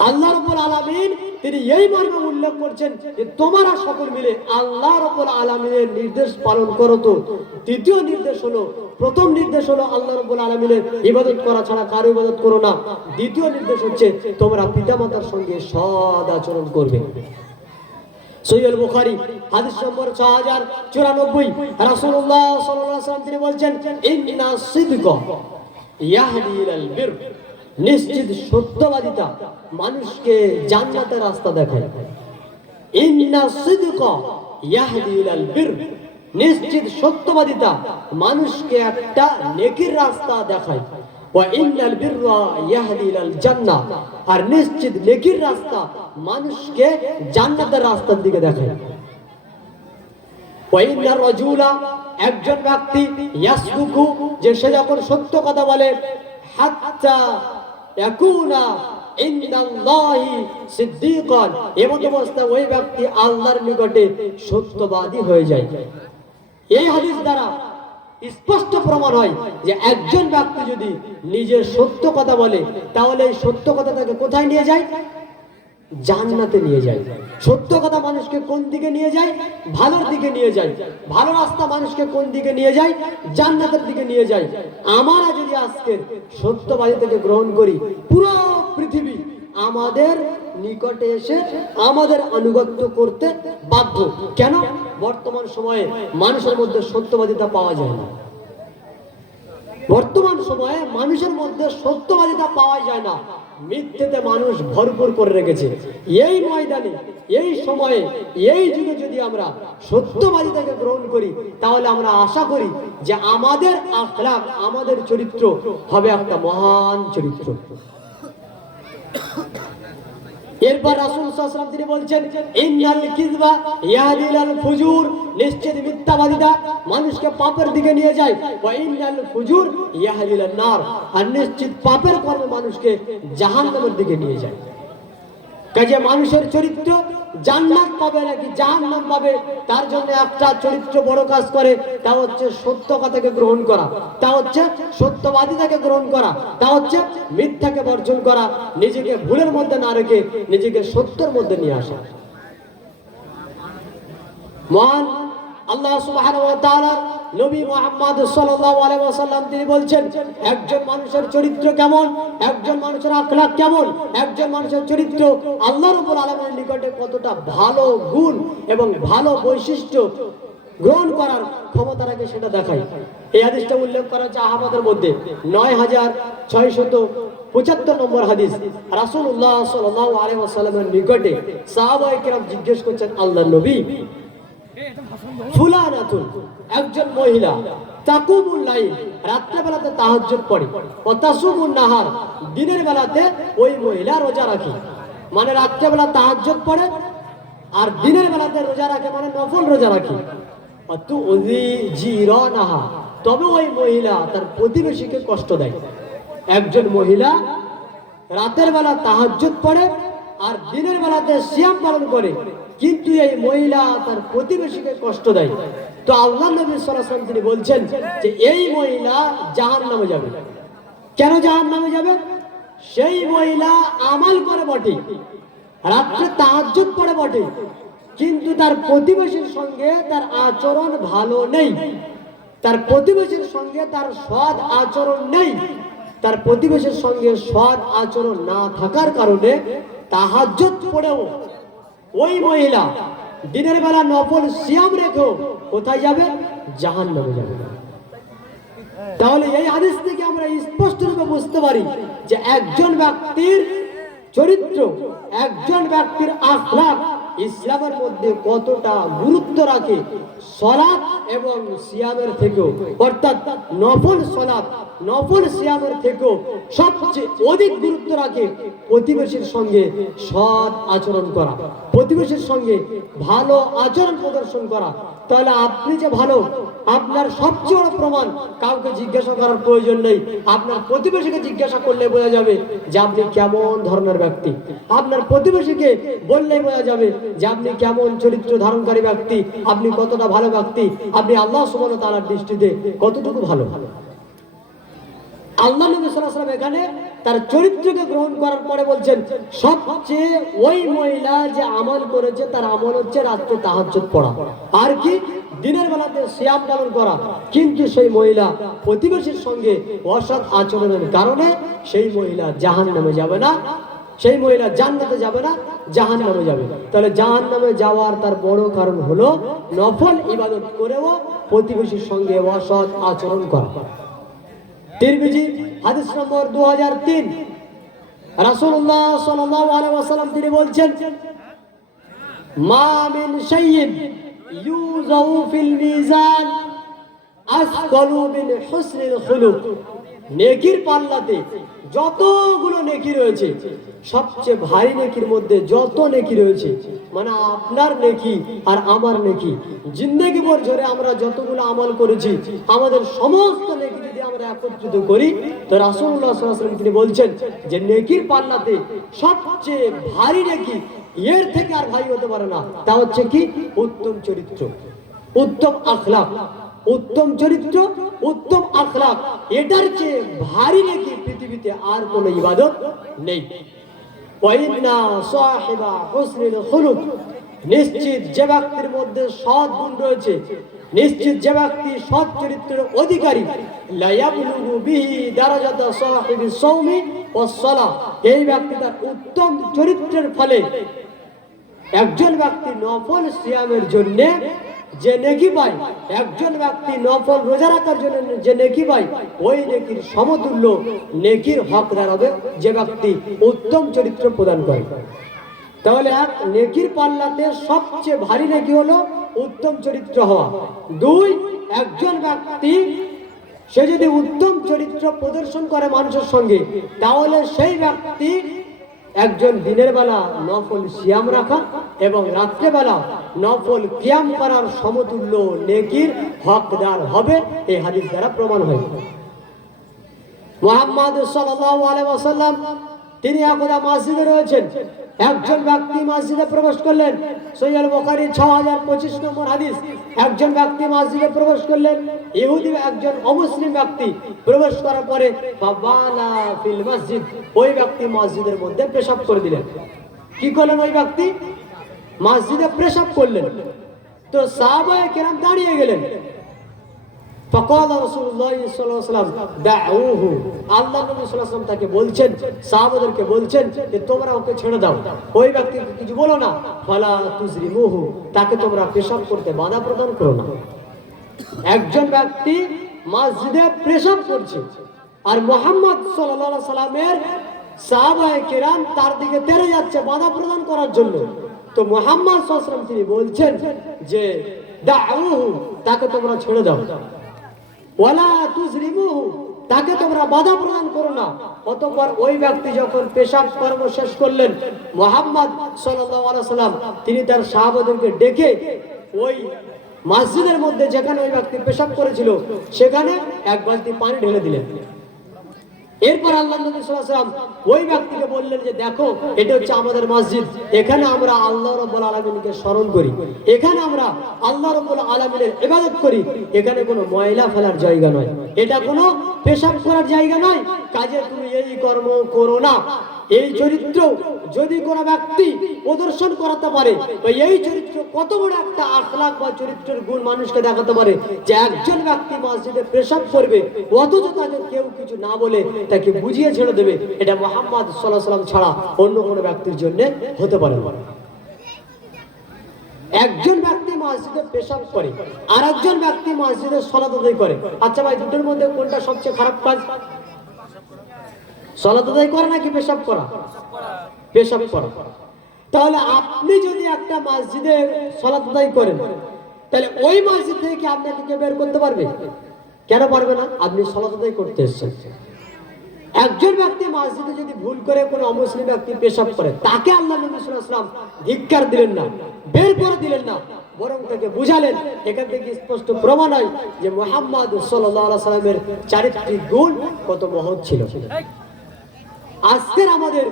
আল্লাহ রাব্বুল আলামিন তিনি এই মর্মে উল্লেখ করছেন যে তোমরা সকল মিলে আল্লাহ রাব্বুল আলামিনের নির্দেশ পালন করো। তো দ্বিতীয় নির্দেশ হলো, প্রথম নির্দেশ হলো আল্লাহ রাব্বুল আলামিনের ইবাদত করা ছাড়া কারো ইবাদত করো না। দ্বিতীয় নির্দেশ হচ্ছে তোমরা পিতামাতার সঙ্গে সৎ আচরণ করবে। সহিহ বুখারী হাদিস নম্বর 6094, রাসূলুল্লাহ সাল্লাল্লাহু আলাইহি ওয়াসাল্লাম তিনি বলছেন, ইন্না সিদকা ইয়াহদি ইলাল বির, নিশ্চিত সত্যবাদিতা মানুষকে জান্নাতের রাস্তা দেখায়। ইন্না সিদকা ইয়াহদি ইলাল বির, নিশ্চিত সত্যবাদিতা মানুষকে একটা নেকির রাস্তা দেখায়। ওয়া ইন্নাল বিররা ইয়াহদি ইলাল জান্নাহ, আর নিশ্চিত নেকির রাস্তা মানুষকে জান্নাতের রাস্তার দিকে দেখায়। ওয়া ইন্নার রাজুলা, একজন ব্যক্তি, ইয়াসদুকু, যে সে যখন সত্য কথা বলে, হাত্তা ইয়াকুনা ইনদাল্লাহি সিদ্দীকান, এমন অবস্থা ওই ব্যক্তি আল্লাহর নিকটে সত্যবাদী হয়ে যায়। এই হাদিস দ্বারা স্পষ্ট প্রমাণ হয় যে একজন ব্যক্তি যদি নিজের সত্য কথা বলে তাহলে এই সত্য কথা তাকে কোথায় নিয়ে যায়? জান্নাতে নিয়ে যায়। সত্য কথা মানুষকে কোন দিকে নিয়ে যায়? ভালোর দিকে নিয়ে যায়। ভালো রাস্তা মানুষকে কোন দিকে নিয়ে যায়? জান্নাতের দিকে নিয়ে যায়। আমরা যদি আজকে সত্যবাদী থেকে গ্রহণ করি, পুরো পৃথিবী আমাদের নিকটে এসে আমাদের আনুগত্য করতে বাধ্য। কেন? বর্তমান সময়ে মানুষের মধ্যে সত্যবাদিতা পাওয়া যায় না। বর্তমান সময়ে মানুষের মধ্যে সত্যবাদিতা পাওয়া যায় না, মিথ্যেতে মানুষ ভরপুর করে রেখেছে। এই ময়দানে, এই সময়ে, এই যুগে যদি আমরা সত্যবাদিতাকে গ্রহণ করি, তাহলে আমরা আশা করি যে আমাদের আখলাক, আমাদের চরিত্র হবে একটা মহান চরিত্র। এরপর রাসূল সাল্লাল্লাহু আলাইহি ওয়াসাল্লাম তিনি বলছেন, ইন্নাল কিযবা ইয়াহদি ইলাল ফুজুর, নিশ্চিত মিথ্যাবাদিতা মানুষকে পাপের দিকে নিয়ে যায়। ওয়া ইন্নাল ফুজুর ইয়াহদি ইলান নার, আর নিশ্চিত পাপের কর্ম মানুষকে জাহান্নামের দিকে নিয়ে যায়। কাজে মানুষের চরিত্র জান্নাত পাবে নাকি জাহান্নাম পাবে, তার জন্য একটা চরিত্র বড় কাজ করে, তা হচ্ছে সত্য কথাকে গ্রহণ করা, তা হচ্ছে সত্যবাদিতাকে গ্রহণ করা, তা হচ্ছে মিথ্যাকে বর্জন করা, নিজেকে ভুলের মধ্যে না রেখে নিজেকে সত্যের মধ্যে নিয়ে আসা। মহান আল্লাহ সুবহানাহু ওয়া তাআলা নবী মুহাম্মদ সাল্লাল্লাহু আলাইহি ওয়াসাল্লাম তিনি বলছেন, একজন মানুষের চরিত্র কেমন, একজন মানুষের আখলাক কেমন, একজন মানুষের চরিত্র আল্লাহ রাব্বুল আলামিনের নিকটে কতটা ভালো গুণ এবং ভালো বৈশিষ্ট্য গ্রহণ করার ক্ষমতা রাখে সেটা দেখায়। এই হাদিসটা উল্লেখ করা হচ্ছে আহমদের মধ্যে 9675 নম্বর হাদিস। রাসূলুল্লাহ সাল্লাল্লাহু আলাইহি ওয়াসাল্লামের নিকটে সাহাবায়ে কেরাম জিজ্ঞেস করছেন, আল্লাহর নবী, ফুলানাতুন, একজন মহিলা, তাকুমুল লাইল, রাতের বেলাতে তাহাজ্জুদ পড়ে, ও তাসুমুন নাহার, দিনের বেলাতে ওই মহিলা রোজা রাখে। মানে রাতের বেলা তাহাজ্জুদ পড়ে আর দিনের বেলাতে রোজা রাখে, মানে নফল রোজা রাখে। অতু উযি জিরানাহা, তবে ওই মহিলা তার প্রতিবেশীকে কষ্ট দেয়। একজন মহিলা রাতের বেলা তাহাজ্জুদ পড়ে আর দিনের বেলাতে সিয়াম পালন করে, কিন্তু এই মহিলা তার প্রতিবেশীকে কষ্ট দেয়। তো আল্লাহ নবী সাল্লাল্লাহু আলাইহি ওয়াসাল্লাম তিনি বলছেন যে এই মহিলা জাহান্নামে যাবে। কেন জাহান্নামে যাবে? সেই মহিলা আমল করে বটে, রাতে তাহাজ্জুদ পড়ে বটে, কিন্তু তার প্রতিবেশীর সঙ্গে তার আচরণ ভালো নেই, তার প্রতিবেশীর সঙ্গে তার সৎ আচরণ নেই। তার প্রতিবেশীর সঙ্গে সৎ আচরণ না থাকার কারণে তাহাজ্জুদ পড়েও ওই মহিলা দিনের বেলা নফল সিয়াম রেখেও কোথায় যাবে? জাহান্নামে যাবে। তাহলে এই হাদিস থেকে আমরা স্পষ্টরূপে বুঝতে পারি যে একজন ব্যক্তির চরিত্র, একজন ব্যক্তির আখলাক ইসলামের মধ্যে কতটা গুরুত্ব রাখে। সালাত এবং সিয়ামের থেকেও, অর্থাৎ নফল সালাত, নফল সিয়ামের থেকেও সবচেয়ে অধিক গুরুত্ব রাখে প্রতিবেশীর সঙ্গে সৎ আচরণ করা, প্রতিবেশীর সঙ্গে ভালো আচরণ প্রদর্শন করা। তাহলে আপনি যে ভালো, আপনার সবচেয়ে বড় প্রমাণ কাউকে জিজ্ঞাসা করার প্রয়োজন নেই, আপনার প্রতিবেশীকে জিজ্ঞাসা করলে বোঝা যাবে যে আপনি কেমন ধরনের ব্যক্তি। আপনার প্রতিবেশীকে বললেই বোঝা যাবে যে আপনি কেমন চরিত্র ধারণকারী ব্যক্তি, আপনি কতটা ভালো ব্যক্তি, আপনি আল্লাহ সুবহানাহু ওয়া তাআলার দৃষ্টিতে কতটুকু ভালো। আল্লাহ নবী সাল্লাল্লাহু আলাইহি ওয়াসাল্লাম এখানে তার চরিত্রকে গ্রহণ করার পরে বলছেন, সবচেয়ে ওই মহিলা যে আমল করেছে তার আমল হচ্ছে রাতে তাহাজ্জুদ পড়া আর কি দিনের বেলাতে সিয়াম পালন করা, কিন্তু সেই মহিলা প্রতিবেশীর সঙ্গে অসৎ আচরণের কারণে সেই মহিলা জাহান্নামে যাবে না, সেই মহিলা জান্নাতে যাবে না, জাহান্নামে যাবে। তাহলে জাহান্নামে যাওয়ার তার বড় কারণ হলো নফল ইবাদত করেও প্রতিবেশীর সঙ্গে অসৎ আচরণ করা। তিরমিজি হাদিস নম্বর 2003, রাসূলুল্লাহ সাল্লাল্লাহু আলাইহি ওয়াসাল্লাম তিনি বলছেন, মা মিন শাইইন ইউযাউ ফিল মিজান আসকালু মিন হুসনিল খুলুক। নেকির পাল্লাতে যতগুলো নেকি রয়েছে, সবচেয়ে ভারী নেকির মধ্যে যত নেকি রয়েছে, মানে আপনার নেকি আর আমার নেকি, জিন্দেগি ভর ধরে আমরা যতগুলো আমল করেছি, আমাদের সমস্ত নেকি যদি আমরা একত্রিত করি, তো রাসূলুল্লাহ সাল্লাল্লাহু আলাইহি ওয়াসাল্লাম তিনি বলছেন যে নেকির পাল্লাতে সবচেয়ে ভারী নেকি এর থেকে আর ভারী হতে পারে না। তা হচ্ছে কি? উত্তম চরিত্র, উত্তম আখলাক, উত্তম চরিত্র, উত্তম আখলাক। এটার চেয়ে ভারী নেকি পৃথিবীতে আর কোনো ইবাদত নেই। ওয়াইন্না সাহিবা হুসনিল খুলুক, নিশ্চিত যে ব্যক্তির মধ্যে সৎ গুণ রয়েছে, নিশ্চিত যে ব্যক্তি সৎ চরিত্রের অধিকারী, লা ইয়াবলুগু বিহি দারাজাতা সাহিবিস সাওমি ওয়াস সালাহ, এই ব্যক্তি তার উত্তম চরিত্রের ফলে একজন ব্যক্তি নফল সিয়ামের জন্য যে নেকি পায়, একজন ব্যক্তি নফল রোজা রাখার জন্য যে নেকি পায়, ওই নেকির সমতুল্য নেকির হকদার হবে যে ব্যক্তি উত্তম চরিত্র প্রদান করে। তাহলে এক নেকির পাল্লাতে সবচেয়ে ভারী নেকি হলো উত্তম চরিত্র হওয়া। দুই, একজন ব্যক্তি সে যদি উত্তম চরিত্র প্রদর্শন করে মানুষের সঙ্গে, তাহলে সেই ব্যক্তি একজন দিনের বেলা নফল সিয়াম রাখা এবং রাত্রেবেলা নফল কিয়াম করার সমতুল্য নেকির হকদার হবে। এই হাদিস দ্বারা প্রমাণ হয়। মুহাম্মদ সাল্লাল্লাহু আলাইহি ওয়াসাল্লাম তিনি একদা মসজিদে রয়েছেন। একজন ব্যক্তি মসজিদে প্রবেশ করলেন। সহিহ বুখারী 6025 নম্বর হাদিস। একজন ব্যক্তি মসজিদে প্রবেশ করলেন, ইহুদি একজন অমুসলিম ব্যক্তি প্রবেশ করার পরে ফাবালা ফিল মসজিদ, ওই ব্যক্তি মসজিদের মধ্যে পেশাব করে দিলেন। কি করলেন? ওই ব্যক্তি মসজিদে পেশাব করলেন। তো সাহাবায়ে কেরাম দাঁড়িয়ে গেলেন। ফাকাল রাসূলুল্লাহ সাল্লাল্লাহু আলাইহি ওয়াসাল্লাম দাউহু, আল্লাহর নবী সাল্লাল্লাহু আলাইহি ওয়াসাল্লাম তাকে বলছেন, সাহাবাদেরকে বলছেন যে তোমরা ওকে ছেড়ে দাও, ওই ব্যক্তিকে কিছু বলো না। ফালা তুজরিমুহু, তাকে তোমরা পেশাব করতে বাধা প্রদান করো না। একজন ব্যক্তি মসজিদে পেশাব করছে আর মুহাম্মদ সাল্লাল্লাহু আলাইহি সাল্লামের সাহাবায়ে কেরাম তার দিকে তেড়ে যাচ্ছে বাধা প্রদান করার জন্য। তো মুহাম্মদ সাল্লাল্লাহু আলাইহি সাল্লাম তিনি বলছেন যে দাউহু, তাকে তোমরা ছেড়ে দাও। ওয়ালা তুজরিমুহু, তাকে তোমরা বাধা প্রদান করো না। অতঃপর ওই ব্যক্তি যখন পেশাব কর্ম শেষ করলেন, মুহাম্মদ সাল্লাল্লাহু আলাইহি ওয়াসাল্লাম তিনি তার সাহাবাদেরকে ডেকে ওই মসজিদের মধ্যে যেখানে ওই ব্যক্তি পেশাব করেছিল সেখানে এক বালতি পানি ঢেলে দিলেন। এরপর আল্লাহর নবী সাল্লাল্লাহু আলাইহি ওয়াসাল্লাম ওই ব্যক্তিকে বললেন যে দেখো, এটা হচ্ছে আমাদের মসজিদ, এখানে আমরা আল্লাহ রাব্বুল আলামিনকে স্মরণ করি, এখানে আমরা আল্লাহ রাব্বুল আলামিনের ইবাদত করি, এখানে কোনো ময়লা ফেলার জায়গা নয়, এটা কোনো পেশাব করার জায়গা নয়। কাজে তুমি এই কর্ম করো না। এই চরিত্র যদি কোনো ব্যক্তি প্রদর্শন করাতে পারে, এই চরিত্র কত বড় একটা আখলাক বা চরিত্রের গুণ মানুষকে দেখাতে পারে যে একজন ব্যক্তি মসজিদে পেশাব করবে অথচ তাকে কেউ কিছু না বলে তাকে বুঝিয়ে ছেড়ে দেবে, এটা মুহাম্মদ সাল্লাল্লাহু আলাইহি ওয়াসাল্লাম ছাড়া অন্য কোনো ব্যক্তির জন্য হতে পারে না। একজন ব্যক্তি মসজিদে পেশাব করে আর একজন ব্যক্তি মসজিদে সালাত আদায় করে। আচ্ছা ভাই, দুটোর মধ্যে কোনটা সবচেয়ে খারাপ কাজ? সালাত আদায় করা নাকি পেশাব করা? পেশাব করা। তাহলে আপনি যদি একটা মসজিদে সালাত আদায় করেন, তাহলে ওই মসজিদ থেকে আপনাকে কে বের করতে পারবে? কেন পারবে না? আপনি সালাত আদায় করতে এসেছেন। একজন ব্যক্তি মসজিদে যদি ভুল করে কোনো অমুসলিম ব্যক্তি পেশাব করে, তাকে আল্লাহ নবী সাল্লাল্লাহু আলাইহি ওয়াসাল্লাম ধিক্কার দিলেন না, বের করে দিলেন না, বরং তাকে বুঝালেন। এখান থেকে স্পষ্ট প্রমাণ হয় যে মুহাম্মদ সাল্লাল্লাহু আলাইহি ওয়াসাল্লামের চারিত্রিক গুণ কত মহৎ ছিল। আজকের আমাদের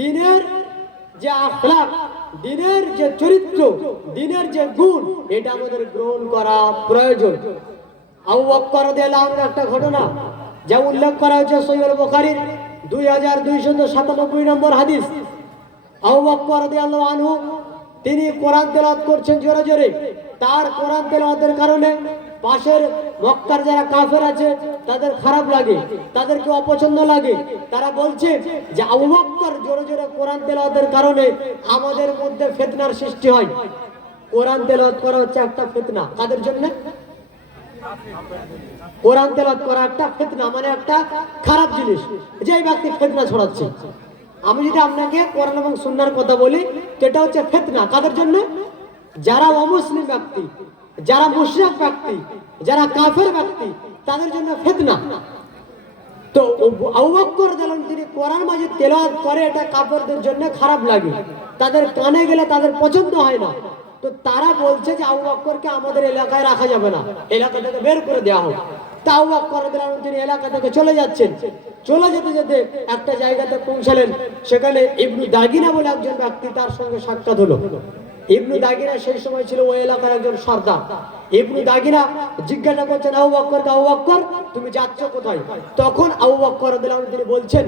দিনের যে আখলাক, দিনের যে চরিত্র, দিনের যে গুণ, এটা আমাদের গ্রহণ করা প্রয়োজন। আবু বকর রাদিয়াল্লাহু আনহু একটা ঘটনা যা উল্লেখ করা হয়েছে সহিহ বুখারীর 2297 নম্বর হাদিস। আবু বকর রাদিয়াল্লাহু আনহু তিনি কোরআন তেলাওয়াত করছেন জোরে জোরে। তার কোরআন তেলাওয়াতের কারণে পাশের মক্কার যারা কাফের আছে তাদের খারাপ লাগে, তাদেরকে অপছন্দ লাগে। তারা বলছে যে আবু বকর জোরে জোরে কোরআন তেলাওয়াতের কারণে আমাদের মধ্যে ফিতনার সৃষ্টি হয়। কোরআন তেলাওয়াত করা হচ্ছে একটা ফিতনা। কাদের জন্য? কোরআন তেলাওয়াত করা একটা ফিতনা, মানে একটা খারাপ জিনিস, যে ব্যক্তি ফিতনা ছড়াচ্ছে। আমি যদি আপনাকে কোরআন এবং সুন্নাহর কথা বলি, এটা হচ্ছে ফিতনা। কাদের জন্য? যারা অমুসলিম ব্যক্তি, যারা মুশরিক ব্যক্তি, যারা কাফের ব্যক্তি, তাদের জন্য ফিতনা। তো আবু বকর রাদিয়াল্লাহু আনহু তিনি কোরআন মাজিদ তেলাওয়াত করে, এটা কাফেরদের জন্য খারাপ লাগে, তাদের কানে গেলে তাদের পছন্দ হয় না। তো তারা বলছে যে আবু বকরকে আমাদের এলাকায় রাখা যাবে না, এলাকা থেকে বের করে দেওয়া হোক। তা আবু বকর রাদিয়াল্লাহু আনহু তিনি এলাকা থেকে চলে যাচ্ছেন। চলে যেতে যেতে একটা জায়গাতে পৌঁছালেন। সেখানে ইবনু দাগিনা বলে একজন ব্যক্তি, তার সঙ্গে সাক্ষাৎ হলো। ইবনু দাগিনা সেই সময় ছিল ওই এলাকার একজন সর্দার। ইবনু দাগিনা জিজ্ঞাসা করছেন আবু বকরকে, আবু বকর তুমি যাচ্ছ কোথায়? তখন আবু বকর রাদিয়াল্লাহু আনহু তিনি বলছেন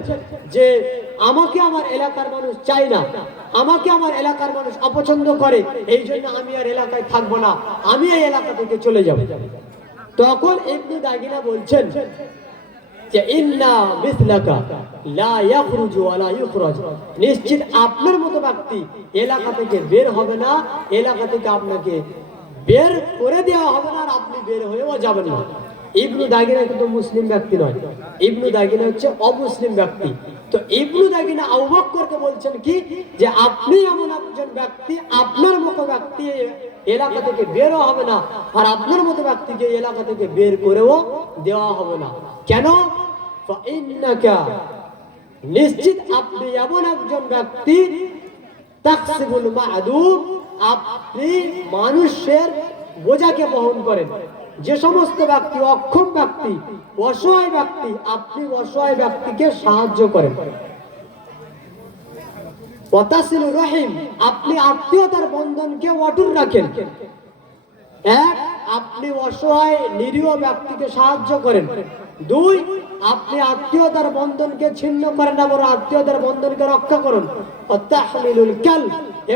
যে আমাকে আমার এলাকার মানুষ চাই না, আমাকে আমার এলাকার মানুষ অপছন্দ করে, এই জন্য আমি আর এলাকায় থাকবো না, আমি এই এলাকা থেকে চলে যাব। তখন ইবনু দাগিনা বলছেন যে ইন্না মিসলাকা লা ইয়াখরুজু ওয়া লা ইখরাজ, নিশ্চিত আপনার মতো ব্যক্তি এলাকা থেকে বের হবে না, এলাকা থেকে আপনাকে বের করে দেওয়া হবে না আর আপনি বের হয়েও যাবেন না। ইবনু দাগিনা কিন্তু মুসলিম ব্যক্তি নয়, ইবনু দাগিনা হচ্ছে অমুসলিম ব্যক্তি। তো ইবনু দাগিনা আবু বকরকে বলছেন কি যে আপনি এমন একজন ব্যক্তি, আপনার মতো ব্যক্তি এলাকা থেকে বেরও হবে না আর আপনার মতো ব্যক্তিকে এলাকা থেকে বের করেও দেওয়া হবে না। কেন? ফাইন্নাকা, নিশ্চিত আপনি এমন একজন ব্যক্তি, তাকসিবুল মা'দুম, আপনি মানুষের বোঝাকে বহন করেন। যে সমস্ত ব্যক্তি অক্ষম ব্যক্তি, অসহায় ব্যক্তি, আপনি অসহায় ব্যক্তিকে সাহায্য করেন। ওয়াতাসিলুর রহিম, আপনি আত্মীয়তার বন্ধনকে অটুট রাখেন। এক, আপনি অসহায় নিরীহ ব্যক্তিকে সাহায্য করেন। দুই, আপনি আত্মীয়তার বন্ধনকে ছিন্ন করেন না, বরং আত্মীয়তার বন্ধনকে রক্ষা করুন। ওয়াতাহমিলুল কাল,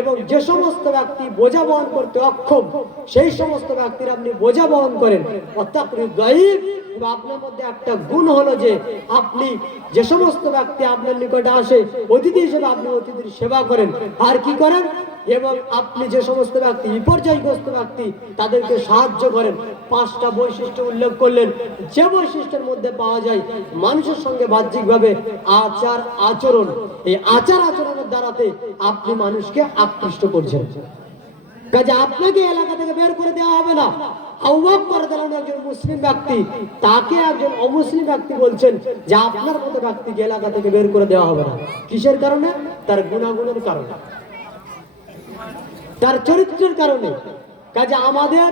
এবং যে সমস্ত ব্যক্তি বোঝা বহন করতে অক্ষম সেই সমস্ত ব্যক্তির আপনি বোঝা বহন করেন। ওয়াতাকরিদ দাইফ, আপনার মধ্যে একটা গুণ হলো যে আপনি যে সমস্ত ব্যক্তি আপনার নিকটে আসে অতিথি হিসেবে আপনি অতিথির সেবা করেন। আর কি করেন? এবং আপনি যে সমস্ত ব্যক্তি বিপর্যয়গ্রস্ত ব্যক্তি তাদেরকে সাহায্য করেন। পাঁচটা বৈশিষ্ট্য উল্লেখ করলেন, যে বৈশিষ্ট্যের মধ্যে পাওয়া যায় মানুষের সঙ্গে বাহ্যিকভাবে আচার আচরণ। এই আচার আচরণের দ্বারাতে আপনি মানুষকে আকৃষ্ট করছেন। কাজে আপনাকে এলাকা থেকে বের করে দেওয়া হবে না। আবু বকর রাদিয়াল্লাহু একজন মুসলিম ব্যক্তি, তাকে একজন অমুসলিম ব্যক্তি বলছেন যে আপনার মতো ব্যক্তিকে এলাকা থেকে বের করে দেওয়া হবে না। কিসের কারণে? তার গুণাগুণের কারণে, তার চরিত্রের কারণে। কাজে আমাদের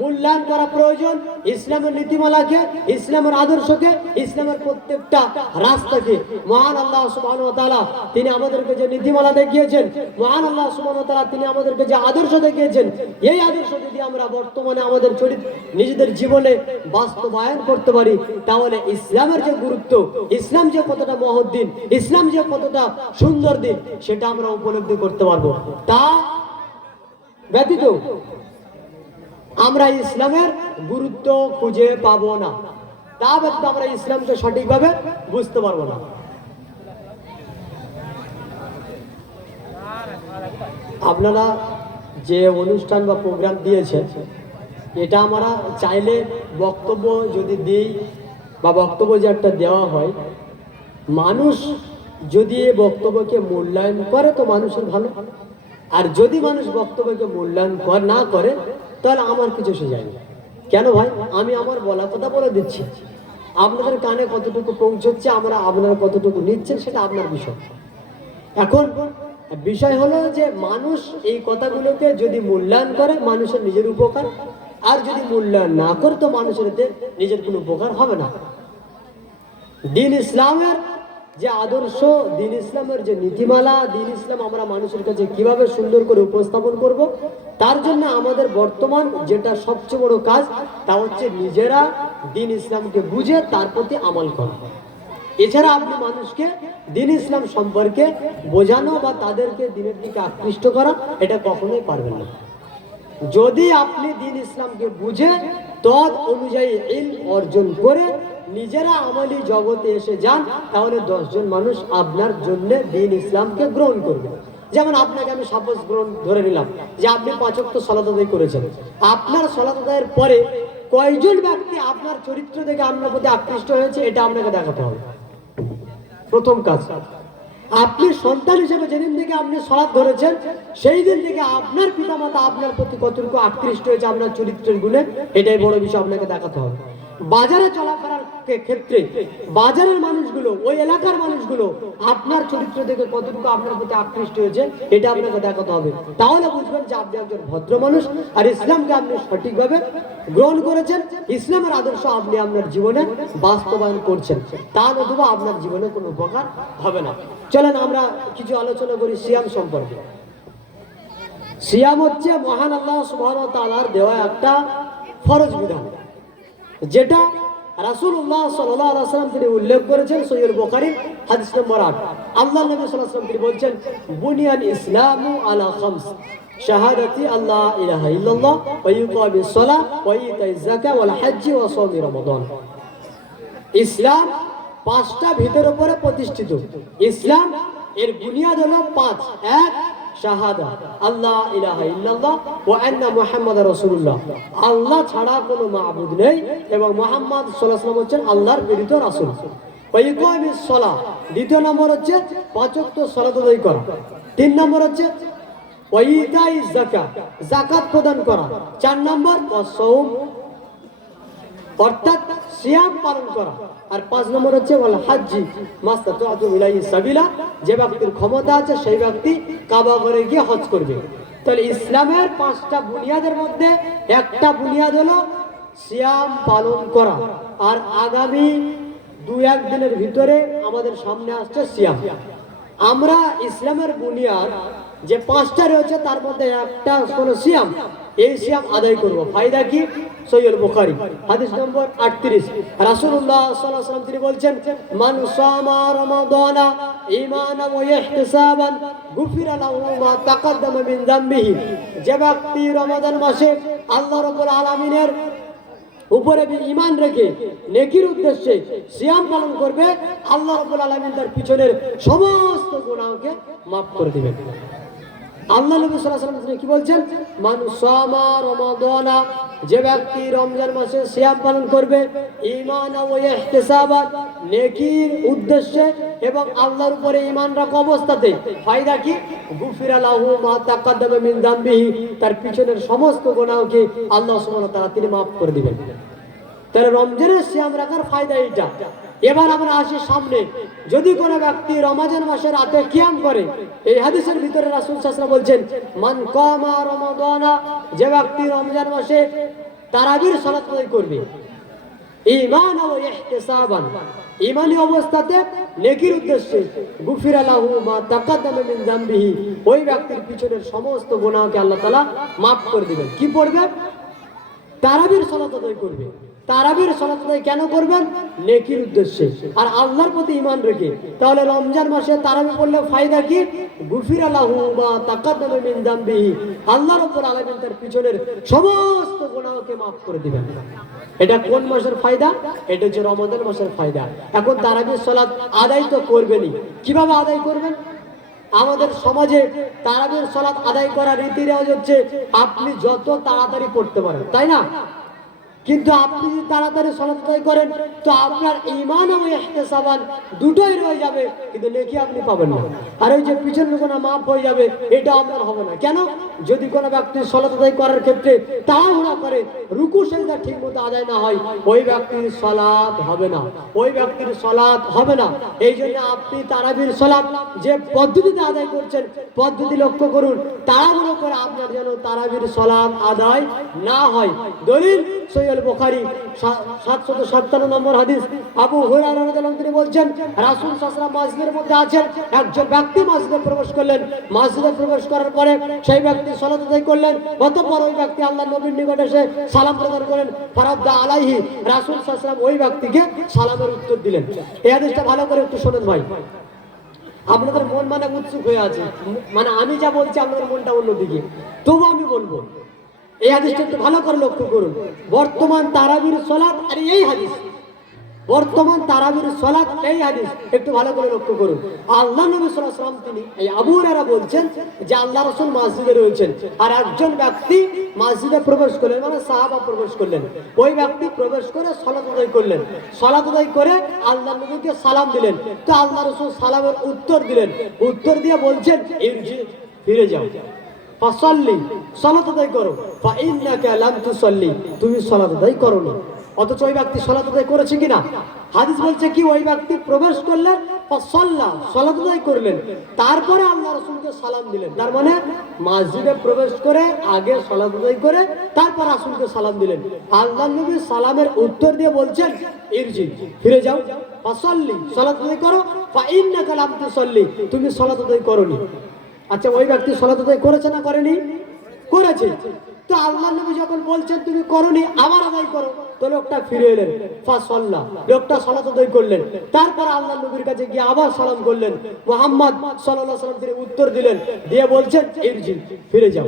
মূল্যায়ন করা প্রয়োজন ইসলামের নীতিমালাকে, ইসলামের আদর্শকে, ইসলামের প্রত্যেকটা রাস্তাকে। মহান আল্লাহ সুবহানাহু ওয়া তাআলা তিনি আমাদেরকে যে নীতিমালা দেখিয়েছেন, মহান আল্লাহ সুবহানাহু ওয়া তাআলা তিনি আমাদেরকে যে আদর্শ দেখিয়েছেন, এই আদর্শ যদি আমরা বর্তমানে আমাদের নিজেদের জীবনে বাস্তবায়ন করতে পারি, তাহলে ইসলামের যে গুরুত্ব, ইসলাম যে কতটা মহৎ দিন, ইসলাম যে কতটা সুন্দর দিন, সেটা আমরা উপলব্ধি করতে পারবো। তা ব্যতীত আমরা ইসলামের গুরুত্ব খুঁজে পাবো না, তা ব্যতীত আমরা ইসলামকে সঠিকভাবে বুঝতে পারবো না। আপনারা যে অনুষ্ঠান বা প্রোগ্রাম দিয়েছেন, এটা আমরা চাইলে বক্তব্য যদি দিই বা বক্তব্য যে একটা দেওয়া হয়, মানুষ যদি এই বক্তব্যকে মূল্যায়ন করে তো মানুষের ভালো, আর যদি মানুষ বক্তব্যকে মূল্যায়ন না করে তাহলে আমার কিছু এসে যায় না। কেন ভাই? আমি আমার বলা কথা বলে দিচ্ছি, আপনাদের কানে কতটুকু পৌঁছচ্ছে, আপনারা কতটুকু নিচ্ছেন সেটা আপনার বিষয়। এখন বিষয় হলো যে মানুষ এই কথাগুলোকে যদি মূল্যায়ন করে মানুষের নিজের উপকার, আর যদি মূল্যায়ন না করে তো মানুষের এতে নিজের কোনো উপকার হবে না। দ্বীন ইসলামের যে আদর্শ, দ্বীন ইসলামের যে নীতিমালা, দ্বীন ইসলাম আমরা মানুষের কাছে কিভাবে সুন্দর করে উপস্থাপন করব, তার জন্য আমাদের বর্তমান যেটা সবচেয়ে বড় কাজ তা হচ্ছে নিজেরা দ্বীন ইসলামকে বুঝে তার প্রতি আমল করা। এছাড়া আপনি মানুষকে দ্বীন ইসলাম সম্পর্কে বোঝানো বা তাদেরকে দ্বীনের দিকে আকৃষ্ট করা এটা কখনোই পারবেন না। যদি আপনি দ্বীন ইসলামকে বুঝে তদ অনুযায়ী ইলম অর্জন করে নিজেরা আমলি জগতে এসে যান, তাহলে 10 জন মানুষ আপনার জন্য দ্বীন ইসলামকে গ্রহণ করবে। যেমন আপনাকে আমি সাপোজ ধরে নিলাম যে আপনি 5 ওয়াক্ত সালাত আদায় করেছেন, আপনার সালাত আদায়ের পরে কয়জন ব্যক্তি আপনার চরিত্র দেখে আপনার প্রতি আকৃষ্ট হয়েছে এটা আপনাকে দেখাতে হবে। প্রথম কাজ, আপনি সন্তান হিসেবে যেদিন থেকে আপনি সালাত ধরেছেন সেই দিন থেকে আপনার পিতামাতা আপনার প্রতি কতটুকু আকৃষ্ট হয়েছে আপনার চরিত্রের গুণে, এটাই বড় বিষয় আপনাকে দেখাতে হবে। বাজারে চলাফেরার ক্ষেত্রে বাজারের মানুষগুলো, ওই এলাকার মানুষগুলো আপনার চরিত্র দেখে কতটুকু আপনার প্রতি আকৃষ্ট হয়েছে এটা আপনাকে দেখাতে হবে। তাহলে বুঝবেন যে আপনি একজন ভদ্র মানুষ আর ইসলামকে আপনি সঠিকভাবে গ্রহণ করেছেন, ইসলামের আদর্শ আপনি আপনার জীবনে বাস্তবায়ন করছেন, তা নতুবা আপনার জীবনে কোনো উপকার হবে না। চলেন আমরা কিছু আলোচনা করি সিয়াম সম্পর্কে। সিয়াম হচ্ছে মহান আল্লাহ সুবহানাহু ওয়া তাআলার দেওয়া একটা ফরজ বিধান, যেটা রাসূলুল্লাহ সাল্লাল্লাহু আলাইহি ওয়াসাল্লাম তিনি উল্লেখ করেছেন সহিহ বুখারী হাদিস নম্বর 8। আল্লাহ নবী সাল্লাল্লাহু আলাইহি ওয়াসাল্লাম তিনি বলেন, বুনিয়াল ইসলামু আলা খামস, শাহাদাতি আল্লাহ ইলাহা ইল্লাল্লাহ ওয়া ইকামিস সালাহ ওয়া ইতাইজ যাকাত ওয়াল হজ্জ ওয়া সাওমি রমাদান। ইসলাম 5টা ভিতের উপরে প্রতিষ্ঠিত। ইসলাম এর বুনিয়াদ হলো 5। 1, শাহাদা আল্লাহ ইলাহা ইল্লাল্লাহ ওয়া আন্না মুহাম্মাদুর রাসূলুল্লাহ, আল্লাহ ছাড়া কোনো মাবুদ নেই এবং মুহাম্মদ সাল্লাল্লাহু আলাইহি ওয়াসাল্লাম হচ্ছেন আল্লাহর প্রেরিত রাসূল। ওয়া ইকামিস সালাহ, দ্বিতীয় নম্বর হচ্ছে পাঁচ ওয়াক্ত সালাত আদায় করা। তিন নম্বর হচ্ছে ওয়া ইতাইজ যাকাত, যাকাত প্রদান করা। চার নম্বর ওয়া সাওম, অর্থাৎ সিয়াম পালন করা। আর পাঁচ নম্বর হচ্ছে ওয়াল হাজ্জি মাস্তাতু ইলাইহি সাবিলা, যে ব্যক্তির ক্ষমতা আছে সেই ব্যক্তি কাবা ঘরে গিয়ে হজ করবে। তাহলে ইসলামের পাঁচটা বুনিয়াদের মধ্যে একটা বুনিয়াদ হলো সিয়াম পালন করা। আর আগামী 2-1 দিনের ভিতরে আমাদের সামনে আসছে সিয়াম। আমরা ইসলামের বুনিয়াদ যে পাঁচটা রয়েছে তার মধ্যে একটা হলো সিয়াম। এই সিয়াম আদায় করব। ফায়দা কি? সহিহ বুখারী হাদিস নম্বর 38, রাসূলুল্লাহ সাল্লাল্লাহু আলাইহি ওয়াসাল্লাম তিনি বলছেন, মান সামা রমাদানা ঈমানান ওয়া ইহতিসাবান গুফিরা লাহু মা তাকাদ্দামা মিন যামবিহি, যে ব্যক্তি রমাদান মাসে আল্লাহ রাব্বুল আলামিনের উপরে ঈমান রেখে নেকির উদ্দেশ্যে সিয়াম পালন করবে, আল্লাহ রাব্বুল আলামিন তার পিছনের সমস্ত গুনাহকে maaf করে দিবেন। আল্লাহ নবী সাল্লাল্লাহু আলাইহি ওয়াসাল্লাম কি বলছেন? মান সামা রমাদানা, যে ব্যক্তি রমজান মাসে সিয়াম পালন করবে ঈমানান ওয়া ইহতিসাবান, নেকির উদ্দেশ্যে এবং আল্লাহর উপরে ঈমান রাখা অবস্থাতে, ফায়দা কি? গুফিরা লাহু মা তাকাদ্দামা মিন যামবিহি, তার পিছনের সমস্ত গুনাহকে আল্লাহ সুবহানাহু ওয়া তাআলা তিনি maaf করে দিবেন। তাহলে রমজানের সিয়াম রাখার ফায়দা এইটা। এবার আমরা আসি সামনে, যদি কোনো ব্যক্তি রমজান মাসের রাতে কিয়াম করে, এই হাদিসের ভিতরে রাসূল সাল্লাল্লাহু আলাইহি ওয়াসাল্লাম বলছেন, মান কামা রমাদানা, যে ব্যক্তি রমজান মাসে তারাবির সালাত আদায় করবে ঈমানান ওয়া ইহতিসাবান, ঈমানি অবস্থাতে নেকির উদ্দেশ্যে, গুফিরা লাহু মা তাকাদ্দামা মিন যামবিহি, ওই ব্যক্তির পিছনের সমস্ত গুনাহকে আল্লাহ তাআলা maaf করে দিবেন। কি পড়বে? তারাবির সালাত আদায় করবে। তারাবির সালাত আদায় কেন করবেন? নেকির উদ্দেশ্যে আর আল্লাহর প্রতি ঈমান রেখে। তাহলে রমজান মাসে তারাবি পড়লে ফায়দা কি? গুফিরা লাহু মা তাকাদ্দামা মিন যামবিহি, আল্লাহ রাব্বুল আলামিন তার পিছনের সমস্ত গুনাহকে maaf করে দিবেন। এটা কোন মাসের ফায়দা? এটা হচ্ছে রমজান মাসের ফায়দা। এখন তারাবির সালাত আদায় তো করবেনই, কিভাবে আদায় করবেন? আমাদের সমাজে তারাবির সালাত আদায় করার রীতি রেওয়াজ হচ্ছে আপনি যত তাড়াতাড়ি পড়তে পারেন, তাই না? কিন্তু আপনি যদি তাড়াতাড়ি সালাত আদায় করেন তো আপনার ঈমান ও ইহতিসাবান দুটোই রয়ে যাবে, কিন্তু নেকি আপনি পাবেন না। আর ওই যে পিছনের গুনাহ maaf হয়ে যাবে, এটা আপনার হবে না। কেন? যদি কোনো ব্যক্তি সালাত আদায় করার ক্ষেত্রে তাড়াহুড়া করে, রুকু সিজদা ঠিকমতো আদায় না হয়, ওই ব্যক্তির সালাত হবে না, ওই ব্যক্তির সালাত হবে না। এই জন্য আপনি তারাবির সালাত যে পদ্ধতিতে আদায় করছেন, পদ্ধতি লক্ষ্য করুন, তাড়াহুড়ো করে আপনার যেন তারাবির সালাত আদায় না হয়। দলিল সহিহ বুখারী 757 নম্বর হাদিস, আবু হুরায়রা রাদিয়াল্লাহু আনহু তিনি বলছেন, রাসূল সাল্লাল্লাহু আলাইহি ওয়াসাল্লাম মসজিদের মধ্যে আছেন, একজন ব্যক্তি মসজিদে প্রবেশ করলেন। মসজিদে প্রবেশ করার পরে সেই ব্যক্তি সালাত আদায় করলেন। অতঃপর ওই ব্যক্তি আল্লাহর নবীর নিকট এসে সালাম প্রদান করেন। ফারাদ্দা আলাইহি, রাসূল সাল্লাল্লাহু আলাইহি ওয়াসাল্লাম ওই ব্যক্তিকে সালামের উত্তর দিলেন। এই হাদিসটা ভালো করে একটু শুনুন ভাই। আপনাদের মন মানে উৎসুক হয়ে আছে, মানে আমি যা বলছি আপনাদের মনটা অন্যদিকে, তবু আমি বলবো। এই হাদিসটা একটু ভালো করে লক্ষ্য করুন। বর্তমান তারাবির সালাত আর এই হাদিস, বর্তমান তারাবির সালাত এই হাদিস একটু ভালো করে লক্ষ্য করুন। আল্লাহ নবী সাল্লাল্লাহু আলাইহি ওয়াসাল্লাম তিনি, এই আবু হুরায়রা বলছেন যে আল্লাহ রাসূল মসজিদে রয়েছেন আর একজন ব্যক্তি মসজিদে প্রবেশ করলেন, মানে সাহাবা প্রবেশ করলেন। ওই ব্যক্তি প্রবেশ করে সালাত আদায় করলেন। সালাত আদায় করে আল্লাহ নবীকে সালাম দিলেন। তো আল্লাহ রাসূল সালামের উত্তর দিলেন। উত্তর দিয়ে বলছেন, ইরজি, ফিরে যাও, ফাসাল্লি, সালাত আদায় করো, ফা ইন্নাকা লাম তুসাল্লি, তুমি সালাত আদায় করোনি। অথচ ওই ব্যক্তি সালাত আদায় করেছে কিনা? হাদিস বলছে কি, ওই ব্যক্তি প্রবেশ করলেন, ফাসাল্লা, সালাত আদায় করলেন, তারপরে আল্লাহ রাসূলকে সালাম দিলেন। তার মানে মসজিদে প্রবেশ করে আগে সালাত আদায় করে তারপর রাসূলকে সালাম দিলেন। আল্লাহ নবী সালামের উত্তর দিয়ে বলছেন, ইরজি, ফিরে যাও, ফাসাল্লি, সালাত আদায় করো, ফা ইন্নাকা লাম তুসাল্লি, তুমি সালাত আদায় করোনি। আচ্ছা, ওই ব্যক্তি সালাত আদায় করেছে না করেনি? করেছে। তো আল্লাহ নবী যখন বলছেন তুমি করনি, আবার আদায় করো, তো লোকটা ফিরে এলেন, ফাসাল্লাহ, লোকটা সালাত আদায় করলেন। তারপর আল্লাহ নবীর কাছে গিয়ে আবার সালাম করলেন। মুহাম্মদ সাল্লাল্লাহু আলাইহি ওয়াসাল্লাম তিনি উত্তর দিলেন, দিয়ে বলছেন, ইরজি, ফিরে যাও,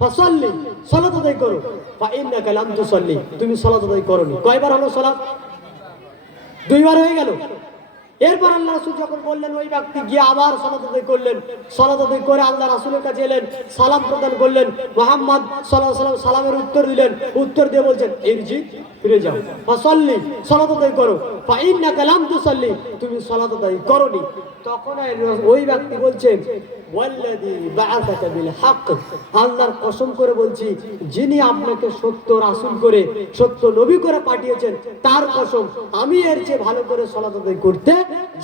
ফাসাল্লি, সালাত আদায় করো, ফা ইন্নাকা লাম তুসাল্লি, তুমি সালাত আদায় করনি। কয়বার হলো সালাত? দুইবার হয়ে গেল। এরপর আল্লাহ রাসূল যখন বললেন, ওই ব্যক্তি গিয়ে আবার সালাত আদায় করলেন। সালাত আদায় করে আল্লাহ রাসূলের কাছে এলেন, সালাম প্রদান করলেন। মুহাম্মদ সাল্লাল্লাহু আলাইহি ওয়াসাল্লাম সালামের উত্তর দিলেন, উত্তর দিয়ে বলছেন, ইরজি, ফিরে যাও, ফাসাল্লি, সালাত আদায় করো, ফা ইন্নাকা লাম তুসাল্লি, তুমি সালাত আদায় করোনি। তখন ওই ব্যক্তি বলছে, ওয়াল্লাযী বাআসাকা বিল হক, আল্লাহর কসম করে বলছি, যিনি আপনাকে সত্য রাসূল করে, সত্য নবী করে পাঠিয়েছেন, তার কসম, আমি এর চেয়ে ভালো করে সালাত আদায় করতে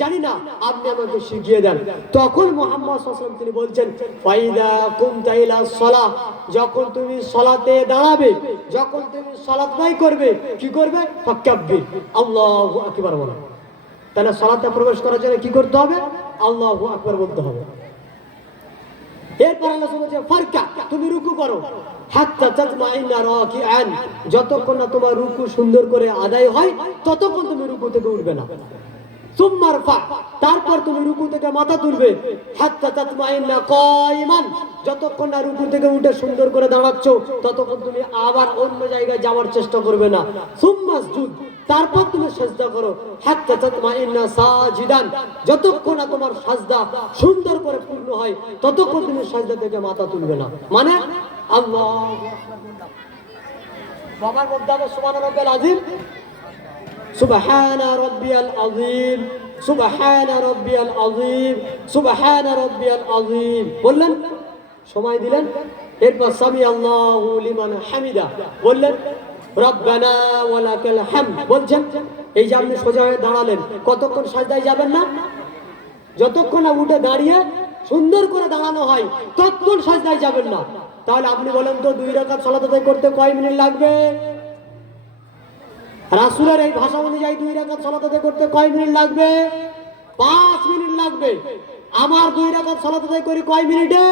জানি না, আপনি আমাকে শিখিয়ে দেন। তখন মুহাম্মদ সাল্লাল্লাহু আলাইহি ওয়াসাল্লাম তিনি বলছেন, ফাইদা কুমতা ইলা সালাহ, যখন তুমি সালাতে দাঁড়াবে, যখন তুমি সালাত আদায় করবে, কি করবে? ফাকাব্বির, আল্লাহু আকবার বলো। তাহলে সালাতে প্রবেশ করার জন্য কি করতে হবে? আল্লাহু আকবার বলতে হবে। এরপর আল্লাহ বলছে, ফারকা, তুমি রুকু করো, হাত্তা তাতমাইন্না রাকিআন, যতক্ষণ না তোমার রুকু সুন্দর করে আদায় হয় ততক্ষণ তুমি রুকু থেকে উঠবে না। সুম্মা রফা, তারপর তুমি রুকু থেকে মাথা তুলবে, হাত্তা তাতমাইন্না কায়িমান, যতক্ষণ না রুকু থেকে উঠে সুন্দর করে দাঁড়াচ্ছ ততক্ষণ তুমি আবার অন্য জায়গায় যাওয়ার চেষ্টা করবে না। সুম্মা সুজুদ, তারপর তুমি সিজদা করো, হাত্তা তাতমাইন্না সাজিদান, যতক্ষণ না তোমার সাজদা সুন্দর করে পূর্ণ হয় ততক্ষণ তুমি সাজদা থেকে মাথা তুলবে না। মানে আল্লাহু আকবার, বাবার মধ্যে আবার সুবহান রাব্বিয়াল আযীম, সুবহান রাব্বিয়াল আযীম, সুবহান রাব্বিয়াল আযীম, সুবহান রাব্বিয়াল আযীম বললেন, সময় দিলেন। এরপর সামি আল্লাহু লিমান হামিদা বললেন, রব্বানা ওয়া লাকাল হামদ বলছেন। এই যে আপনি সোজা হয়ে দাঁড়ালেন, কতক্ষণ সাজদায় যাবেন না? যতক্ষণ না উঠে দাঁড়িয়ে সুন্দর করে দাঁড়ানো হয় ততক্ষণ সাজদায় যাবেন না। তাহলে আপনি বলেন তো, 2 রাকাত সালাত আদায় করতে কয় মিনিট লাগবে? রাসূলের এই ভাষা অনুযায়ী 2 রাকাত সালাত আদায় করতে কয় মিনিট লাগবে? 5 মিনিট লাগবে। আমার 2 রাকাত সালাত আদায় করি কয় মিনিটে?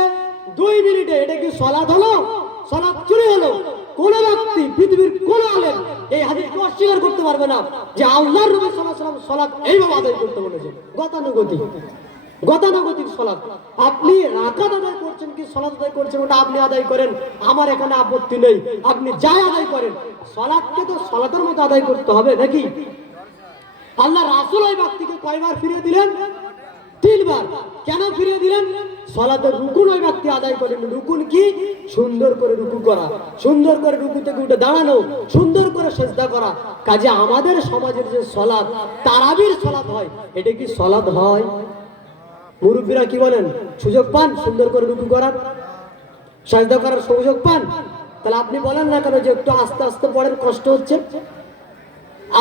2 মিনিটে। এটা কি সালাত হলো? সালাত চুরি হলো। কোন ব্যক্তি, পৃথিবীর কোন আলেম এই হাদিসকে অস্বীকার করতে পারবে না যে আল্লাহর নবী সাল্লাল্লাহু আলাইহি ওয়াসাল্লাম সালাত এইভাবে আদায় করতে বলেছেন। গতানুগতিক সালাত। আপনি রাকাত আদায় করছেন কি সালাত আদায় করছেন, ওটা আপনি আদায় করেন, আমার এখানে আপত্তি নেই। আপনি যাই আদায় করেন, সালাতকে তো সালাতের মতো আদায় করতে হবে নাকি? আল্লাহ রাসূল ওই ব্যক্তিকে কয়বার ফিরিয়ে দিলেন? 3 বার। কেন ফিরিয়ে দিলেন? সালাতের রুকুন ওই ব্যক্তি আদায় করেন। রুকুন কি? সুন্দর করে রুকু করা, সুন্দর করে রুকু থেকে উঠে দাঁড়ানো, সুন্দর করে সিজদা করা। কাজে আমাদের সমাজের যে সালাত, তারাবির সালাত হয়, এটা কি সালাত হয়? মুরব্বীরা কি বলেন? সুযোগ পান সুন্দর করে রুকু করার, সিজদা করার সুযোগ পান? তাহলে আপনি বলেন না কেন যে একটু আস্তে আস্তে পড়েন, কষ্ট হচ্ছে?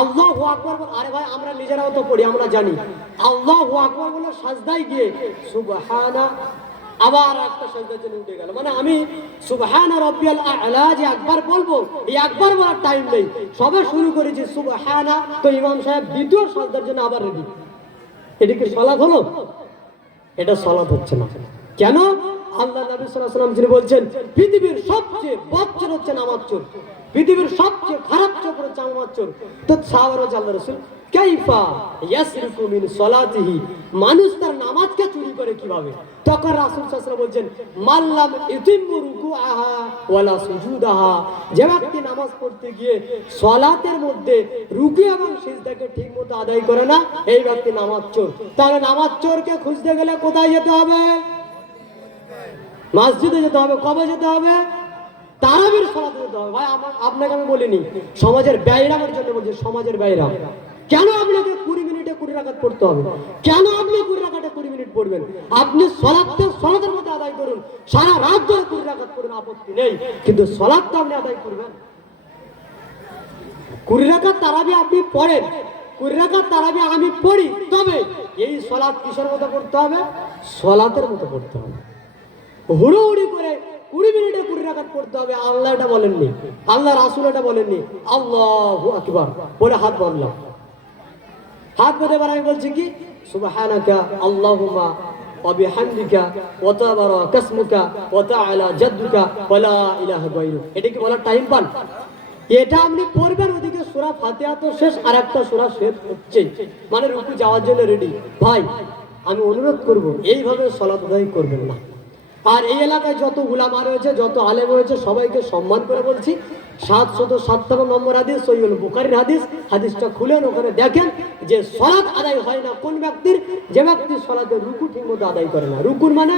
আল্লাহু আকবার। আরে ভাই, আমরা নিজেরাও তো পড়ি, আমরা জানি। আল্লাহু আকবার বলে সাজদায় গিয়ে সুবহানা, আবার একটা সাজদার জন্য উঠে গেল। মানে আমি সুবহানা রাব্বিয়াল আ'লা যে একবার বলবো, এই একবার বলার টাইম নেই, সবে শুরু করেছি সুবহানা, তো ইমাম সাহেব দ্বিতীয় সাজদার জন্য আবার রেডি। এটা কি সালাত হলো? এটা সালাত হচ্ছে না। কেন? আল্লাহ নবী সাল্লাল্লাহু আলাইহি ওয়াসাল্লাম যিনি বলছেন, পৃথিবীর সবচেয়ে বদচোর হচ্ছে নামাজ চোর, পৃথিবীর সবচেয়ে খারাপ চোর হচ্ছে নামাজ চোর। তো সাহাবারা আল্লাহ রাসূল, কাইফা ইয়াসরিকু মিন সালাতিহি, মানুষ তার নামাজকে চুরি করে কিভাবে? তখন রাসূল সাল্লাল্লাহু আলাইহি ওয়াসাল্লাম বলছেন, মাল্লাম ইতিম্মু রুকুআহা ওয়ালা সুজুদাহা, যে ব্যক্তি নামাজ পড়তে গিয়ে সালাতের মধ্যে রুকু এবং সিজদাকে ঠিকমতো আদায় করে না, এই ব্যক্তি নামাজ চোর। তাহলে নামাজ চোরকে খুঁজতে গেলে কোথায় যেতে হবে? মসজিদে যেতে হবে। কবে যেতে হবে? তারাবির সালাতে যেতে হবে। ভাই, আপনাকে আমি বলিনি, সমাজের ব্যয়রামের জন্য বলছি, সমাজের ব্যয়রাম। কেন আপনাকে 20 মিনিটে 20 রাকাত পড়তে হবে? কেন আপনি 20 রাকাতে 20 মিনিট পড়বেন? আপনি সালাতের মধ্যে আদায় করুন, সারা রাত ধরে 20 রাকাত পড়ুন, আপত্তি নেই, কিন্তু সালাতটা আপনি আদায় করবেন। 20 রাকাত তারাবি আপনি পড়েন, 20 রাকাত তারাবি আমি পড়ি, তবে এই সালাত কিসের মতো পড়তে হবে? সালাতের মতো পড়তে হবে। হুড়োহুড়ি করে 20 মিনিটে 20 রাকাত পড়তে হবে, আল্লাহ এটা বলেননি, আল্লাহ রাসূল এটা বলেননি। আল্লাহু আকবার বলে হাত বাঁধলাম। হাত বেঁধে এবার আমি বলছি কি, সুবহানাকা আল্লাহুম্মা ওয়া বিহামদিকা ওয়া তাবারাকা ইসমুকা ওয়া তাআলা জাদ্দুকা ওয়া লা ইলাহা গায়রুক। এটা কি বলার টাইম পান? এটা আপনি পড়বেন, ওদিকে সূরা ফাতিহা তো শেষ, আর একটা সূরা শেষ হচ্ছে, মানে রুকু যাওয়ার জন্য রেডি। ভাই, আমি অনুরোধ করব, এইভাবে সালাত আদায় করবেন না। আর এই এলাকায় যত উলামা রয়েছে, যত আলেম রয়েছে, সবাইকে সম্মান করে বলছি, 757 নম্বর হাদিস সহিহুল বুখারীর হাদিস, হাদিসটা খুলেন, ওখানে দেখেন যে সালাত আদায় হয় না কোন ব্যক্তির, যে ব্যক্তি সালাতের রুকু ঠিকমতো আদায় করে না। রুকুন মানে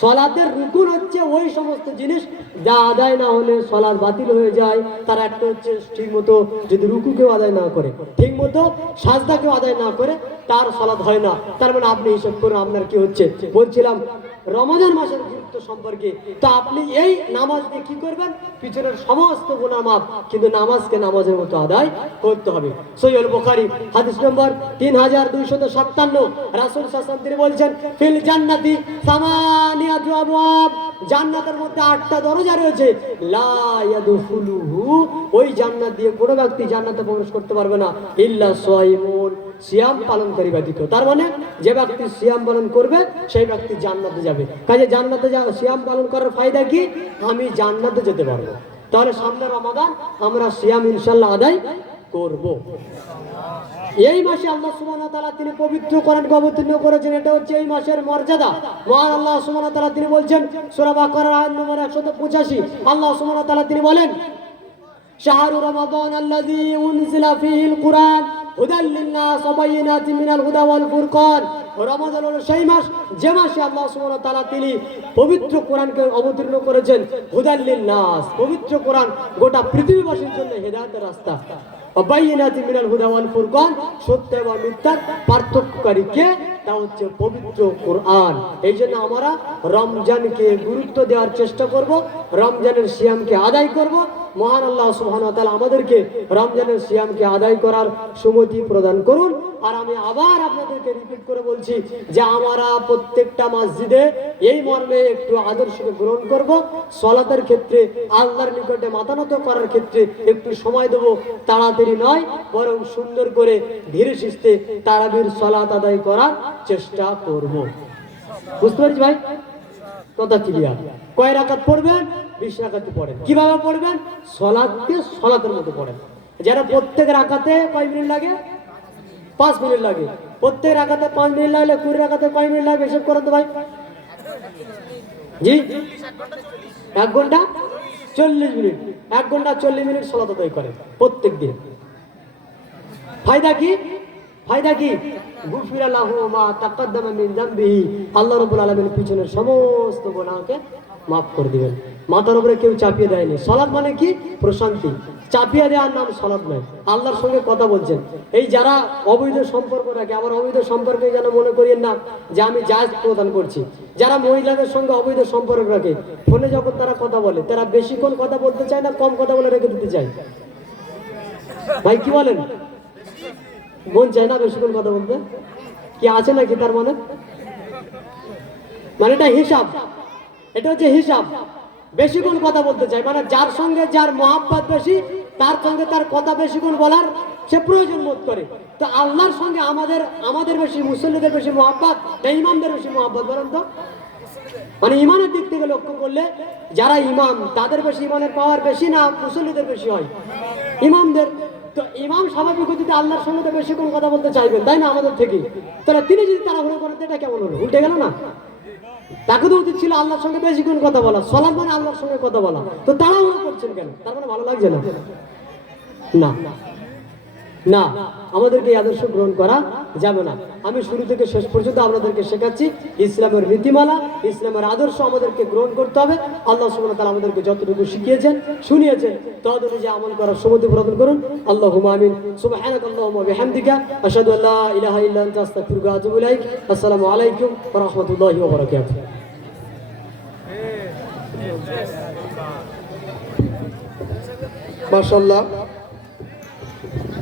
সালাতের রুকুন হচ্ছে ওই সমস্ত জিনিস যা আদায় না হলে সালাত বাতিল হয়ে যায়। তার একটা হচ্ছে ঠিকমতো যদি রুকুকেও আদায় না করে, ঠিকমতো সাজদাকেও আদায় না করে, তার সালাত হয় না। তার মানে আপনি হিসাব করুন আপনার কি হচ্ছে। বলছিলাম রমজান মাসের গুরুত্ব সম্পর্কে, তো আপনি এই নামাজ দিয়ে কি করবেন, পিছনের সমস্ত গুনাহ মাফ, কিন্তু নামাজকে নামাজের মতো আদায় করতে হবে। সহিহুল বুখারী হাদিস নম্বর 3257, রাসূল সাল্লাল্লাহু আলাইহি ওয়াসাল্লাম তিনি বলছেন, ফিল জান্নাতি সামানিয়াতু আবওয়াব, জান্নাতের মধ্যে 8টা দরজা রয়েছে, লা ইয়াদখুলুহু, ওই জান্নাত দিয়ে কোনো ব্যক্তি জান্নাতে প্রবেশ করতে পারবে না, ইল্লা সাইমুন, সিয়াম পালনকারী ব্যতীত। তার মানে যে ব্যক্তি সিয়াম পালন করবে সেই ব্যক্তি জান্নাতে যাবে। কাজে জান্নাতে সিয়াম পালন করার ফায়দা কি, আমি জান্নাতে যেতে পারবো। তাহলে সামনে রমাদান, আমরা সিয়াম ইনশাআল্লাহ আদায় করব। এই মাসে আল্লাহ সুবহানাহু ওয়া তাআলা তিনি পবিত্র কোরআনকে অবতীর্ণ করেছেন, এটা হচ্ছে এই মাসের মর্যাদা। মহান আল্লাহ সুবহানাহু ওয়া তাআলা তিনি বলছেন সূরা বাকারার আয়াত নম্বর 185, আল্লাহ সুবহানাহু ওয়া তাআলা তিনি বলেন, শাহরু রমাদান আল্লাযী উনজিলা ফীহিল কুরআন হুদাল লিন-নাস ওয়া বায়িনাতিন মিনাল হুদা ওয়াল ফুরকান। রমাদান হলো সেই মাস যে মাসে আল্লাহ সুবহানাহু ওয়া তাআলা তিনি পবিত্র কোরআনকে অবতীর্ণ করেছেন, হুদাল লিন-নাস, পবিত্র কোরআন গোটা পৃথিবীবাসীর জন্য হেদায়েতের রাস্তা, ওয়া বায়িনাতিন মিনাল হুদা ওয়াল ফুরকান, সত্য এবং মিথ্যার পার্থক্যকারী কে, তা হচ্ছে পবিত্র কোরআন। এই জন্য আমরা রমজানকে গুরুত্ব দেওয়ার চেষ্টা করব, রমজানের সিয়ামকে আদায় করব। মহান আল্লাহ সুবহানাহু ওয়া তাআলা আমাদেরকে রমজানের সিয়ামকে আদায় করার সুমতি প্রদান করুন। আর আমি আবার আপনাদেরকে রিপিট করে বলছি যে আমরা প্রত্যেকটা মসজিদে এই মর্মে একটু আদর্শকে গ্রহণ করব, সালাতের ক্ষেত্রে আল্লাহর নিকটে মাথা নত করার ক্ষেত্রে একটু সময় দেব, তাড়াতাড়ি নয় বরং সুন্দর করে ধীরে সুস্থে তারাবির সালাত আদায় করার চেষ্টা করব। বুঝতে পারছি ভাই? কথা ক্লিয়ার? কয় রাকাত পড়বেন? 20 রাকাত পড়েন। কিভাবে পড়বেন? সালাতকে সালাতের মতো পড়েন। যারা প্রত্যেক রাকাতে কয় মিনিট লাগে? 5 মিনিট লাগে। প্রত্যেক রাকাতে 5 মিনিট লাগলে 20 রাকাতে কয় মিনিট লাগবে হিসাব করেন তো ভাই? জি, 1 ঘন্টা 40 মিনিট। 1 ঘন্টা 40 মিনিট সালাত আদায় করেন প্রত্যেক দিন। ফায়দা কি? ফায়দা কি? গুফিরা লাহু মা তাকাদ্দামা মিন যামবিহি, আল্লাহ রাব্বুল আলামিন পিছনের সমস্ত গুনাহকে মাফ করে দিবেন। মাথার উপরে কেউ চাপিয়ে দেয়নি। সালাত মানে কি? প্রশান্তি। চাপিয়ে দেওয়ার নাম সালাত নয়। আল্লাহর সঙ্গে কথা বলছেন। এই যারা অবৈধ সম্পর্ক রাখে, আবার অবৈধ সম্পর্কে যেন মনে করিয়েন না যে আমি জায়েজ প্রদান করছি। যারা মহিলাদের সঙ্গে অবৈধ সম্পর্ক রাখে, ফোনে যখন তারা কথা বলে, তারা বেশিক্ষণ কথা বলতে চায় না, কম কথা বলে রেখে দিতে চায়। ভাই কি বলেন? মন চায় না বেশিক্ষণ কথা বলতে? কি আছে নাকি তার মানে? মানে এটা হিসাব, এটা হচ্ছে হিসাব। বেশিক্ষণ কথা বলতে চায় মানে যার সঙ্গে যার মহাব্বত বেশি, তার সঙ্গে তার কথা বেশিক্ষণ বলার সে প্রয়োজন বোধ করে। তো আল্লাহর সঙ্গে আমাদের বেশি, মুসল্লিদের বেশি মহাব্বত না ইমামদের বেশি মহাব্বত? বলেন তো। মানে ইমানের দিক থেকে লক্ষ্য করলে যারা ইমাম তাদের বেশি ইমানের পাওয়ার বেশি না মুসল্লিদের বেশি হয়? ইমামদের। তো ইমাম স্বাভাবিক গতিতে আল্লাহর সঙ্গে তো বেশিক্ষণ কথা বলতে চাইবেন, তাই না? আমাদের থেকে। তাহলে তিনি যদি তাড়াহুড়ো করেন, এটা কেমন হলো? উল্টে গেল না? তাকে তো উচিত ছিল আল্লাহর সঙ্গে বেশিক্ষণ কথা বলা। সালাত মানে আল্লাহর সঙ্গে কথা বলা। তো তাড়াহুড়ো করছেন কেন? তার মানে ভালো লাগছে না? না না, আমাদেরকে এই আদর্শ গ্রহণ করা যাবে না। আমি শুরু থেকে শেষ পর্যন্ত আপনাদেরকে শেখাচ্ছি ইসলামের নীতিমালা, ইসলামের আদর্শ আমাদেরকে গ্রহণ করতে হবে। আল্লাহ সুবহানাহু ওয়া তাআলা আমাদেরকে যতটুকু শিখিয়েছেন, শুনিয়েছেন, তদ অনুযায়ী আমল করার সুমতি প্রদান করুন। আল্লাহুম্মা আমিন। সুবহানাকাল্লাহুম্মা ওয়া বিহামদিকা আশহাদু আল্লা ইলাহা ইল্লা আনতা আস্তাগফিরুকা ওয়া আতুবু ইলাইক। আসসালামু আলাইকুম ওয়া রাহমাতুল্লাহি ওয়া বারাকাতুহু। মাশাআল্লাহ।